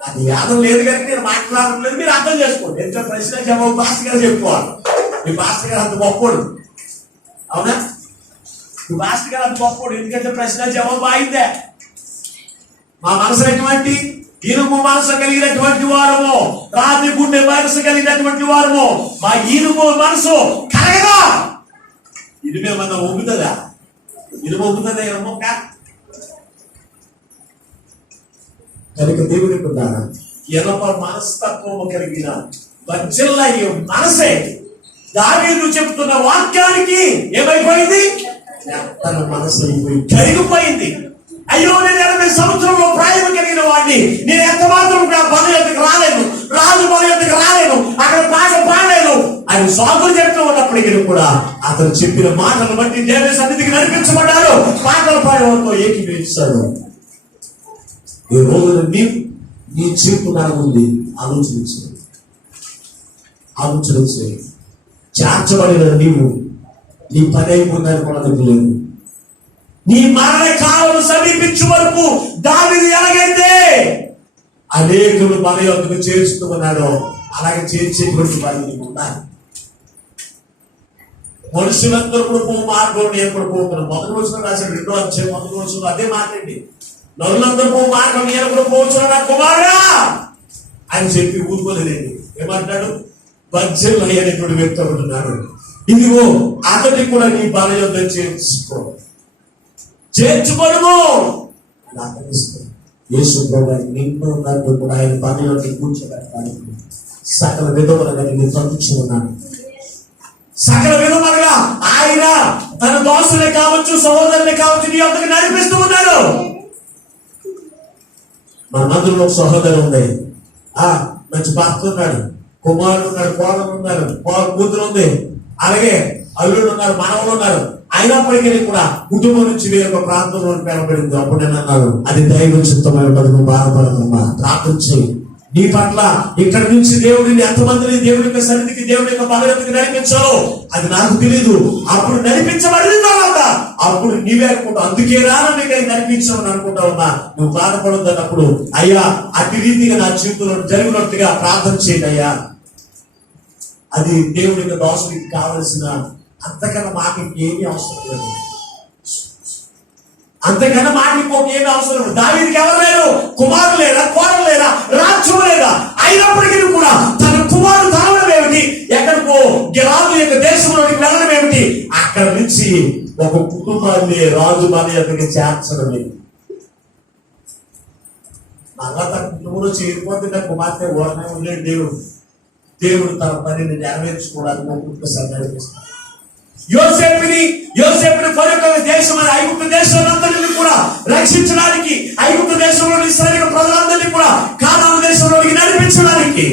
నాకు వ్యాధం లేదు కనుక నేను మాట్లాడట్లేదు, మీరు అర్థం చేసుకోండి. ఎంత ప్రశ్న జవాబు భాస్కర్ గారు చెప్పుకోవాలి. మీ భాస్కర్ గారు అంత గొప్పోడు, అవునా? మీ భాస్కర్ గారు అంత గొప్పోడు, ఎందుకంటే ప్రశ్న జవాబు అయిందే. మా మనసు ఎటువంటి ఇనుము మనసు కలిగినటువంటి వారము, రాతి గుండె మనసు కలిగినటువంటి వారము, మా ఇనుము మనసు కలగదా? ఇనుమే మన ఊగుతుందా? ఇనుము ఊగుతుందా? ఇనుముక కనుక దేవుని కొన్నారా ఎనప మనస్తత్వము కలిగిన బర్జిల్లా మనసే దావీదు చెప్తున్న వాక్యానికి ఏమైపోయింది? తన మనసు అయిపోయి కరిగిపోయింది. అయ్యో నేను 80 సంవత్సరంలో ప్రాయం కలిగిన వాడిని, నేను ఎంత మాత్రం బల యొక్కకు రాలేదు, రాజు బల యొక్కకు రాలేదు, అక్కడ పాట పాడలేదు అని సాగులు చెప్తూ ఉన్నప్పటికీ కూడా అతను చెప్పిన మాటలు బట్టి దేవుని సన్నిధికి నడిపించబడ్డారు, పాటలు పాడేవారితో ఏకీభవిస్తాడు. ఈ రోజున నీ జీవితం ఉంది. ఆలోచించే చేర్చబడిన నీవు నీ పని అయిపోయిందని కూడా లేదు. నీ మరణ కాలం సమీపించే వరకు దానిని ఎలాగైతే అనేకులు మన యొక్కకు చేర్చుతూ ఉన్నాడో అలాగే చేర్చేటువంటి వారు నీకు ఉండాలి. మనుషులందరూ కూడా పో మార్గం నేను కూడా పోతున్నాను. మొదటి రోజున రాసిన 2వ అధ్యాయం 1వ వచనంలో అదే మాట్లాడి, నరులందరూ పో మార్గం నేను కూడా పోవచ్చు నా కుమారుడా అని చెప్పి ఊరుకోలేదండి. ఏమంటాడు? బజ్జలు అయ్యేటువంటి వ్యక్తి ఒకడున్నాడు. ఇదిగో అతన్ని కూడా నీ బల యొద్ద చేర్చుకోను. యేసు ప్రభువు నిన్ను నన్ను కూడా ఆయన పని యొక్క కూర్చోబెట్టడానికి సకల విధములుగా నేను సంతృప్తి ఉన్నాను. సకల విధములుగా ఆయన తన దోస్తులే కావచ్చు, సహోదరులే కావచ్చు, నీ యొక్కకు నడిపిస్తూ ఉన్నాడు. మన మందిరంలో సహోదరు ఉంది, మంచి భర్త ఉన్నాడు, కుమారుడు ఉన్నాడు, కోడలు ఉన్నారు, కూతురు ఉంది, అలాగే అల్లుడు ఉన్నారు, మనవలు ఉన్నారు. అయినప్పటికీ కూడా కుటుంబం నుంచి వేరొక ప్రాంతంలో పేరబడింది. అప్పుడు నేను అన్నాను, అది దైవ చిత్తమై ఉండదు, నువ్వు బాధపడదమ్మా, ప్రార్థన చేయి. నీ పట్ల ఇక్కడ నుంచి దేవుడిని ఎంతమందిని దేవుడి యొక్క సన్నిధికి, దేవుడి యొక్క బలకి నడిపించాలో అది నాకు తెలియదు. అప్పుడు నడిపించబడిన తర్వాత అప్పుడు నీవే అనుకుంటా, అందుకే రానని నడిపించామని అనుకుంటా ఉన్నా. నువ్వు బాధపడద్దు అన్నప్పుడు, అయ్యా అటు రీతిగా నా జీవితంలో జరిగినట్టుగా ప్రార్థన చేయండి అయ్యా. అది దేవుడి యొక్క దోషుడికి కావలసిన అంతకన్నా మాకు ఇంకేమీ అవసరం లేదు. అంతకన్నా మాకు ఇంకేమీ అవసరం లేదు. దావీదుకి ఎవరు లేరు, కుమారులు లేరా, కోడలు లేరా, రాజ్యం లేదా. అయినప్పటికీ కూడా తన కుమారుడు తాగడం ఏమిటి, ఎక్కడికో గిలాదు యొక్క దేశంలోకి వెళ్ళడం ఏమిటి, అక్కడ నుంచి ఒక కుటుంబాన్ని రాజు మన యొక్కకి చేర్చడమే. మళ్ళా తన కుటుంబంలో చేరిపోతే నా కుమార్తె ఓడనే ఉండేది. దేవుడు తన పనిని నెరవేర్చుకోవడానికి ఒక్కొక్కసారి నడిపిస్తాడు. యోసేపుని ఫరో దేశం అని ఐగుప్తు దేశంలో కూడా రక్షించడానికి, ఐగుప్తు దేశంలోని ఇశ్రాయేలు ప్రజలందరినీ కూడా కానాను దేశంలోకి నడిపించడానికి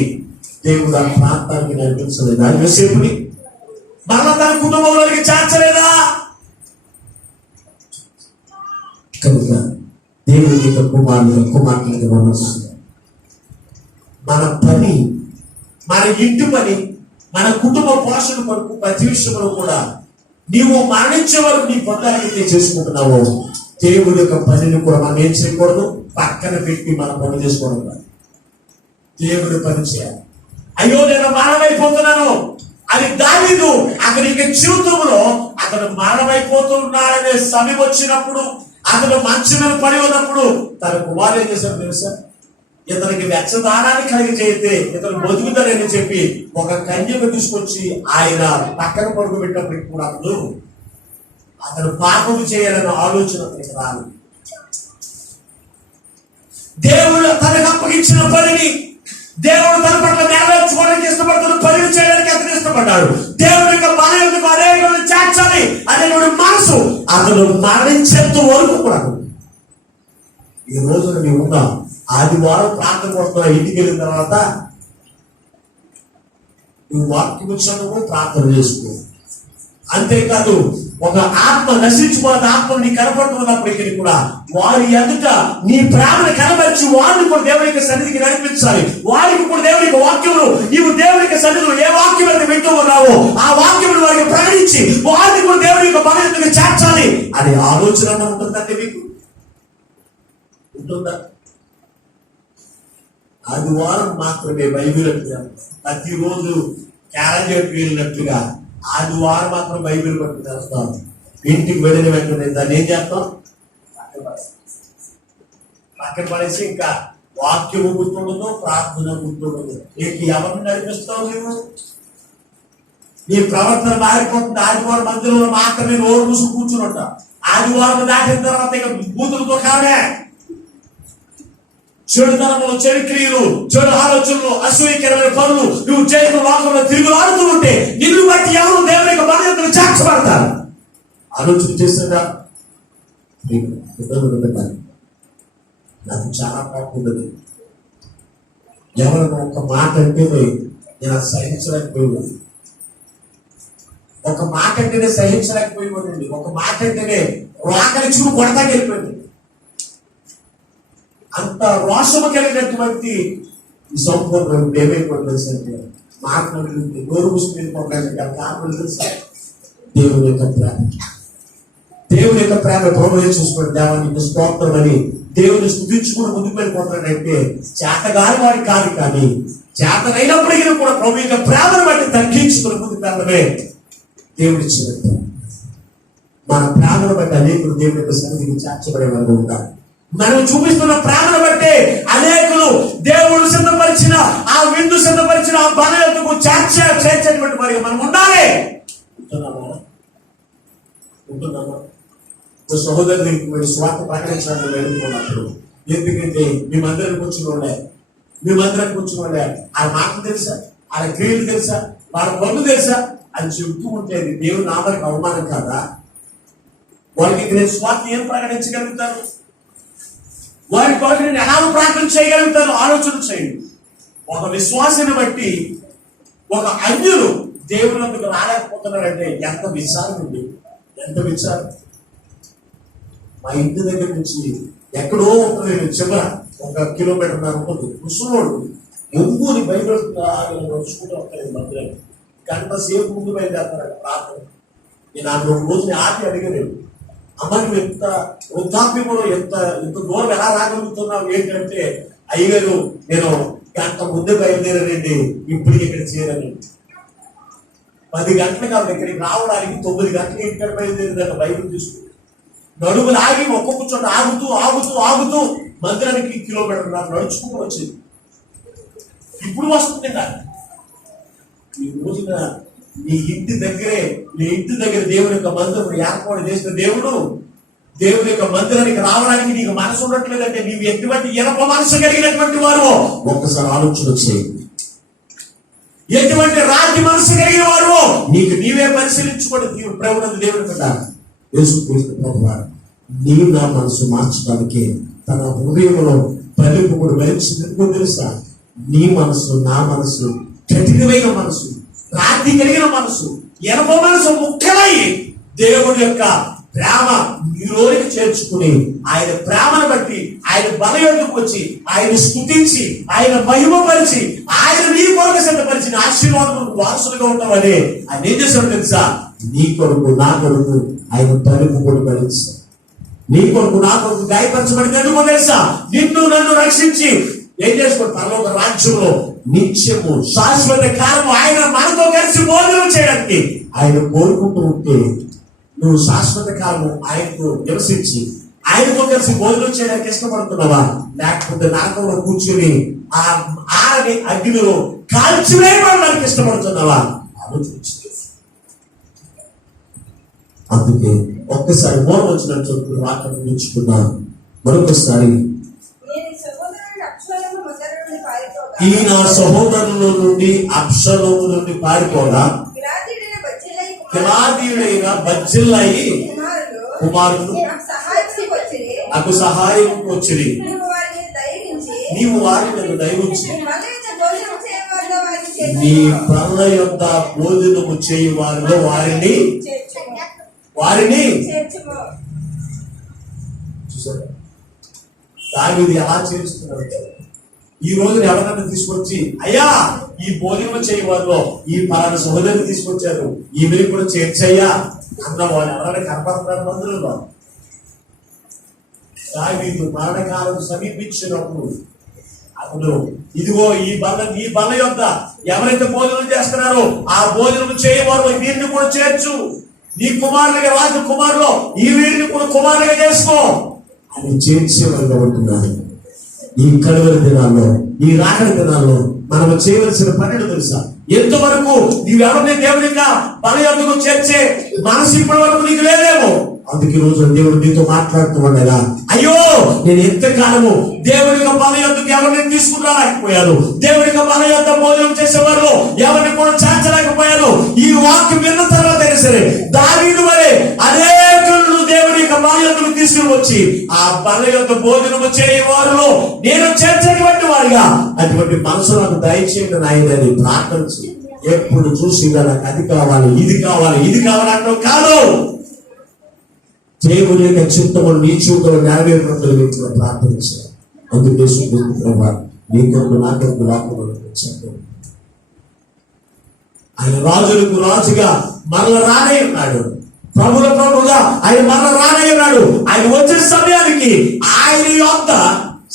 దేవుడు ఆ ప్రాంతానికి నడిపించలేదా? యోసేపుని మరలా తన కుటుంబంలోకి చేర్చలేదా? కనుక దేవుడి యొక్క కుమార్తె మన పని, మన ఇంటి పని, మన కుటుంబ పోషణ కొరకు ప్రతి విషయంలో కూడా నీవు మరణించే వరకు నీ పనులైతే చేసుకుంటున్నావు. దేవుడి యొక్క పనిని కూడా మనం ఏం చేయకూడదు, పక్కన పెట్టి మనం పని చేసుకోవడం కాదు. దేవుడి పని చేయాలి. అయ్యో నేను మరణమైపోతున్నాను అని దావీదు అతని యొక్క జీవితంలో అతను మరణమైపోతున్నాడనే సమయం వచ్చినప్పుడు, అతను మంచి మీద పడి ఉన్నప్పుడు తన కుమారుడు ఏం చేశాడు తెలుసా? ఇతనికి వెచ్చదానాన్ని కలిగి చేస్తే ఇతను బతుకుతారని చెప్పి ఒక కన్యకు తీసుకొచ్చి ఆయన పక్కన పడుకోబెట్టినప్పటికి కూడా అతను పాపం చేయాలన్న ఆలోచన అతనికి రాదు. దేవుడు తనకు అప్పగించిన పనిని దేవుడు తన పట్ల నెరవేర్చుకోవడానికి ఇష్టపడుతున్న పనిని చేయడానికి అతను ఇష్టపడ్డాడు. దేవుడి యొక్క బలం అనేక చేర్చాలి అనేటువంటి మనసు అతను మరణించేంత వరకు కూడా. ఈ రోజున మేము ఉన్నాం, ఆదివారం ప్రార్థన కోసం ఇంటికి వెళ్ళిన తర్వాత నువ్వు వాక్యం చదువు, ప్రార్థన చేసుకో. అంతేకాదు ఒక ఆత్మ నశించిపోతే ఆత్మ నీ కనపడుతున్నప్పటికీ కూడా వారి ఎదుట నీ ప్రేమను కనబరిచి వారిని కూడా దేవుడి యొక్క సన్నిధికి నడిపించాలి. వారికి కూడా దేవుడి యొక్క వాక్యములు, నీవు దేవుడి యొక్క సన్నిధిలో ఏ వాక్యం అయితే వింటూ ఉన్నావో ఆ వాక్యములు వారికి ప్రకటించి వారిని కూడా దేవుడి యొక్క బలకి చేర్చాలి అనే ఆలోచన ఉంటుందంటే మీకు ఉంటుందా? ఆదివారం మాత్రమే బైబిల్ ప్రతిరోజు క్యాలెండర్ వెళ్ళినట్లుగా ఆదివారం మాత్రం బైబిల్ పట్టుకు చేస్తాం. ఇంటికి వెళ్ళిన వెంటనే దాన్ని ఏం చేస్తాం, పక్కన పడేసి ఇంకా వాక్యము గుర్తుండదు, ప్రార్థన గుర్తుండదు. ఎవరిని నడిపిస్తావు నువ్వు? నీ ప్రవర్తన మారిపోతుంది. ఆదివారం మందిరంలో మాత్రమే నోరు మూసి కూర్చున్నట్ట. ఆదివారం దాటిన తర్వాత ఇక బూతులతో కాదే చెడుతనంలో, చెడు క్రియలు, చెడు ఆలోచనలు, అసూయకరమైన పనులు నువ్వు చేయడం లోకంలో తిరుగులాడుతూ ఉంటే నిన్ను బట్టి ఎవరు దేవుని యొక్క బాధ్యతలు చేర్చబడతారు? ఆలోచన చేస్తుందా? నాకు చాలా కోపం ఉండదు. ఎవరైనా ఒక మాట అంటే నేను సహించలేకపోయింది. ఒక మాట అంటేనే సహించలేకపోయింది. ఒక మాట అంటేనే రాకలి చూడు కొడతాకి వెళ్ళిపోయింది. అంత రోషము కలిగినటువంటి ఈ సంపూర్ణ ఏమైపోతుంది అంటే మాట్లాడుతుంది నోరు మూసుకుని కారణం తెలుసా? దేవుని యొక్క ప్రేమ. దేవుని యొక్క ప్రేమ ప్రభుత్వం చూసుకోండి. దేవానికి స్తోత్రం అని దేవుని స్తుతించుకుని ముందుకు వెళ్ళిపోతాడంటే చేతగాని వాడి కాదు, కానీ చేతనైనప్పటికీ కూడా ప్రభు యొక్క ప్రేమను బట్టి తగ్గించుకుని ముందుకు వెళ్ళడమే దేవుడి ఇచ్చిన మన ప్రేమను బట్టి అనేకులు దేవుడి యొక్క సన్నిధికి చేర్చబడే వాళ్ళు ఉంటారు. మనం చూపిస్తున్న ప్రేమను బట్టే అనేకులు దేవుడు సిద్ధపరిచిన ఆ విందు సిద్ధపరిచిన ఆ బలకు చేర్చేటువంటి మరి మనం ఉండాలి. ఉంటున్నామా? సహోదరులకి మీరు స్వార్థ ప్రకటించడానికి వెళ్ళుకున్నప్పుడు, ఎందుకంటే మేమందరం కూర్చుని ఆ మాటలు తెలుసా, వాళ్ళ క్రియలు తెలుసా, వాళ్ళ పనులు తెలుసా అని చెబుతూ ఉంటే అది దేవుని నామానికి అవమానం కాదా? వాళ్ళకి నేను స్వార్థ ఏం ప్రకటించగలుగుతాను? వారి కోసం నేను ఎలా ప్రార్థన చేయగలుగుతాను? ఆలోచన చేయండి. ఒక విశ్వాసాన్ని బట్టి ఒక అన్యులు దేవుళ్ళకు రాలేకపోతున్నారంటే ఎంత విచారం ఉంది, ఎంత విచారం. మా ఇంటి దగ్గర నుంచి ఎక్కడో ఉంటుంది చివర 1 కిలోమీటర్ ఉంటుంది. ముసలోడు ఎందుకుని బయట నడుచుకుంటూ వస్తాయి మధ్యలో గంట సేపు ముందు బయలుదేరుతారు ప్రార్థన. నేను ఆ 2 రోజులు ఆపి అడిగలేదు, అమ్మకి ఎంత వృద్ధాప్యంలో ఎంత దూరం ఎలా రాగలుగుతున్నావు ఏంటంటే, అయ్యగారు నేను గంట ముందే బయలుదేరానండి, ఇప్పటికి ఇక్కడ చేరని. 10 గంటలకు ఆవిడ ఇక్కడికి రావడానికి 9 గంటలకు ఇక్కడ బయలుదేరిందంట. బయలు తీసుకుని నడుములు ఆగి ఒక్కొక్క చోట ఆగుతూ మందిరానికి కిలోమీటర్ నడుచుకుంటూ వచ్చింది. ఇప్పుడు వస్తుంది కాదు. ఈ రోజున నీ ఇంటి దగ్గర దేవుని యొక్క మందిరం ఏర్పాటు చేసిన దేవుని యొక్క మందిరానికి రావడానికి నీకు మనసు ఉండట్లేదంటే నీవు ఎటువంటి ఇనప మనసు కలిగినటువంటి వారు ఒక్కసారి ఆలోచన చేయండి. ఎటువంటి రాతి మనసు కలిగిన వారు నీకు నీవే పరిశీలించుకోండి. నీవు ప్రభునందు దేవుని పెట్టాలి. యేసుక్రీస్తు ప్రభువారు నీ నా మనసు మార్చడానికి తన హృదయంలో బలిపుడు వెలిచింది తెలుసా? నీ మనసు నా మనసు కఠినమైన మనసు, రాతి కలిగిన మనసు, ఎనప మనసు ముఖ్యమై దేవుడి యొక్క ప్రేమ నీలోకి చేర్చుకుని ఆయన ప్రేమను బట్టి ఆయన బలయోగకు వచ్చి ఆయన స్తుతించి ఆయన మహిమపరిచి ఆయన నీ కొరకు సిద్ధపరిచిన ఆశీర్వాదములకు వారసులుగా ఉంటామని ఆయన ఏం చేశాడు తెలుసా? నీ కొరకు నా కొరకు ఆయన బలిపుడు భరించాడు. నీ కొరకు నా కొరకు గాయపరచబడింది ఎందుకో తెలుసా? నిన్ను నన్ను రక్షించి ఏం చేసుకోండి, పరలోక రాజ్యంలో నిత్యము శాశ్వత కాలము ఆయన మనతో కలిసి భోజనం చేయడానికి ఆయన కోరుకుంటూ ఉంటే నువ్వు శాశ్వత కాలము ఆయనతో నివసించి ఆయనతో కలిసి భోజనం చేయడానికి ఇష్టపడుతున్నావా? లేకపోతే నరకంలో కూర్చుని ఆ ఆరని అగ్నిలో కాల్చివేయబడడానికి ఇష్టపడుతున్నావా? ఆలోచించి. అందుకే ఒక్కసారి మోహన్ వచ్చినట్టు వాక్యం నేర్చుకున్నాను. మరొకసారి ఈ నా సహోదరుల నుండి అబ్షలోము నుండి పారిపోగా కిలాదీయుడైన బర్జిల్లయి కుమారులు నాకు సహాయం వచ్చింది. నీవు వారిని దయవుంచి నీ పనుల యొక్క భోజనము చేయి వారిలో వారిని చూసారు. దావీదు ఎలా చేస్తున్నాడు? ఈ రోజు ఎవరన్నా తీసుకొచ్చి అయ్యా ఈ భోజనం చేయ వారిలో ఈ పలానా సహోదరుని తీసుకొచ్చారు, ఈమెను కూడా చేర్చయ్యా అన్న వాళ్ళు ఎవరైనా కనపడుతున్నారు మందులలో? దావీదు మరణకాలం సమీపించినప్పుడు అతను ఇదిగో ఈ బల్ల యొక్క ఎవరైతే భోజనం చేస్తున్నారో ఆ భోజనం చేయవారు వీరిని కూడా చేర్చు, నీ కుమారులుగా రాజు కుమారులు ఈ వీరిని కూడా కుమారులుగా చేసుకో అని చేర్చేవారుగా ఉంటున్నారు. ఈ కలువల దినాల్లో, ఈ రాకడ దినాల్లో మనం చేయవలసిన పనులు తెలుసా? ఎంతవరకు నీవెవరిని దేవునిగా మన యొక్కకు చేర్చే మనసు ఇప్పటి వరకు నీకు లేదేమో. అందుకే రోజు దేవుడు నీతో మాట్లాడుతూ ఉండగా, అయ్యో నేను ఎంతకాలము దేవుని యొక్క బల యొక్కకు ఎవరిని తీసుకురాలేకపోయాను, దేవుని యొక్క బల యొక్క భోజనం చేసేవారు ఎవరిని కూడా చేర్చలేకపోయాను. ఈ వాక్యం విన్న తర్వాత సరే దావీదు వలె అనేకులను దేవుని యొక్క బల యొక్కకు తీసుకుని వచ్చి ఆ బల యొక్క భోజనము చేయవారిలో నేను చేర్చేటువంటి వారిగా అటువంటి మనసు నాకు దయచేయండి నాయనని ప్రార్థన చేయి. ఎప్పుడు చూసి నాకు అది కావాలి, ఇది కావాలి కాదు. దేవుని యొక్క చిత్తము నీ చూపులో నెరవేరుతున్న ప్రార్థించారు. అందుకే ప్రభా నీ కొరకు నా కొరకు లోకంలో వచ్చాడు. ఆయన రాజులకు రాజుగా మరల రానే ఉన్నాడు, ప్రభుల ప్రభుగా ఆయన మరల రానే ఉన్నాడు. ఆయన వచ్చే సమయానికి ఆయన యొక్క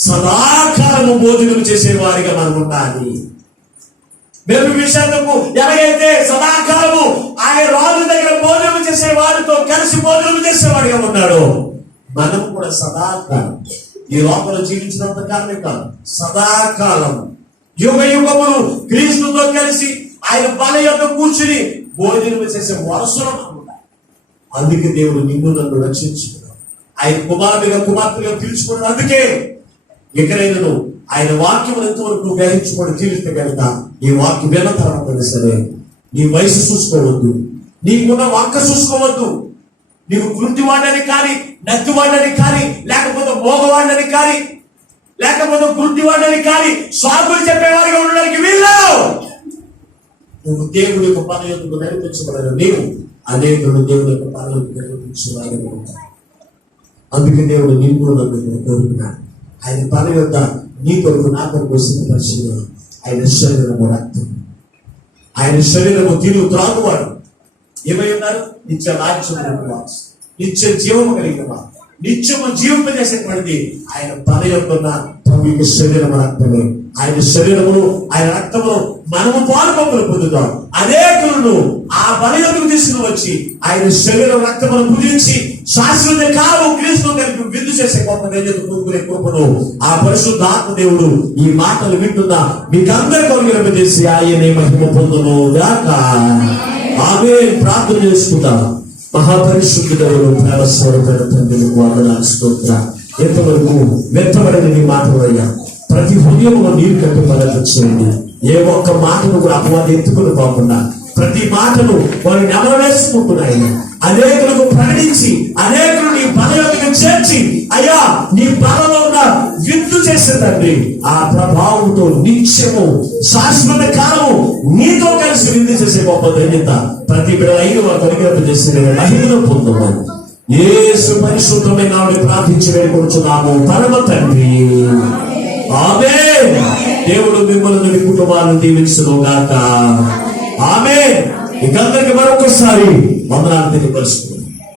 సదాకాలము భోజనం చేసే వారిగా మనం ఉండాలి. మేము విషయాలకు ఎలాగైతే సదాకాలము ఆయన రాజు దగ్గర భోజనం చేసే వారితో కలిసి భోజనం చేసేవాడిగా ఉన్నాడు, మనం కూడా సదాకాలం ఈ లోపల జీవించినంత కాలమే కాదు, సదాకాలం యుగ యుగములు క్రీస్తుతో కలిసి ఆయన బల యొక్క కూర్చుని భోజనం చేసే వరుసలో ఉంటాయి. అందుకే దేవుడు నిన్ను నన్ను రక్షించుకున్నాడు, ఆయన కుమార్తెగా పిలుచుకున్నాడు. అందుకే ఎక్కడైనా ఆయన వాక్యం ఎంతవరకు గ్రహించుకొని జీవిస్తే కనుక ఈ వాక్యం విన్న తర్వాత సరే నీ వయసు చూసుకోవద్దు, నీకున్న వంక చూసుకోవద్దు. నీవు గుర్తివాడని కానీ, నత్తివాడని కానీ, లేకపోతే మోగవాడని కానీ, లేకపోతే గుర్తివాడని కానీ సాగులు చెప్పేవారిగా ఉండడానికి వీల్లేదు. నువ్వు దేవుడి యొక్క పని యొక్క నడిపించబడను, నీవు అనేకుడు దేవుడి యొక్క పని యొక్క నడిపించేవారిగా ఉంటావు. అందుకే దేవుడు నిన్ను నన్ను కోరుకున్నాడు. ఆయన పని యొక్క నీ కొరకు నా కొరకు సిద్ధపరిచిన ఆయన శరీరము రక్తం, ఆయన శరీరము తిరుగు త్రాగువాడు. ఏమై ఉన్నారు? నిత్య రాజ్యం, నిత్య జీవము కలిగిన వాడు, నిత్యము జీవింపజేసేటువంటిది ఆయన తన యొక్క ప్రభు శరీరము రక్తమే. ఆయన శరీరమును ఆయన రక్తమును మనము పాల్పొందులు పొందుతాం. అనేకులను ఆ బలయోగకు తీసుకుని వచ్చి ఆయన శరీరం రక్తమును పూజించి శాశ్వత కాలం క్రీస్తు కలిపి విందు చేసే గొప్ప కూరుకునే కృపను ఆ పరిశుద్ధాత్మ దేవుడు ఈ మాటలు వింటున్నా మీకు అందరికీ అనుగ్రహింపజేసి ఆయనే మహిమ పొందును గాక. ఆమేన్. ప్రార్థన చేసుకుంటాం. మహాపరిశుద్ధుడైన ప్రేమ స్వరూపైన తండ్రికి వందనాలు, స్తోత్రం. ఎంతవరకు వ్యక్తపడిన నీ మాటలు అయ్యా, ప్రతి హృదయంలో నీరు కట్టి మరొచ్చేయండి. ఏ ఒక్క మాటను కూడా అపవాది ఎత్తుకుని పోకుండా ప్రతి మాటను వారు నెమరు వేసుకుంటున్నాయి. అనేకులకు ప్రకటించి అనేకులు నీ బలయోగకు చేర్చి అయ్యా నీ బలలో ఉన్న విందు చేసే తండ్రి ఆ ప్రభావంతో నిత్యము శాశ్వత కాలము నీతో కలిసి విందు చేసే గొప్ప ధన్యత ప్రతి బిడ్డలైన వారు కలిగినట్టు చేసి మహిళను పొందుతాను. యేసు పరిశుద్ధమైన నామమున ప్రార్థించి వేడుకొనుచున్నాము పరమ తండ్రి. ఆమేన్. దేవుడు మిమ్మల్ని మీ కుటుంబాలను దీవించును గాక. ఆమేన్. ఇక అందరికి మరొకసారి వందనాలు తెలియపరుచుకుంటాం.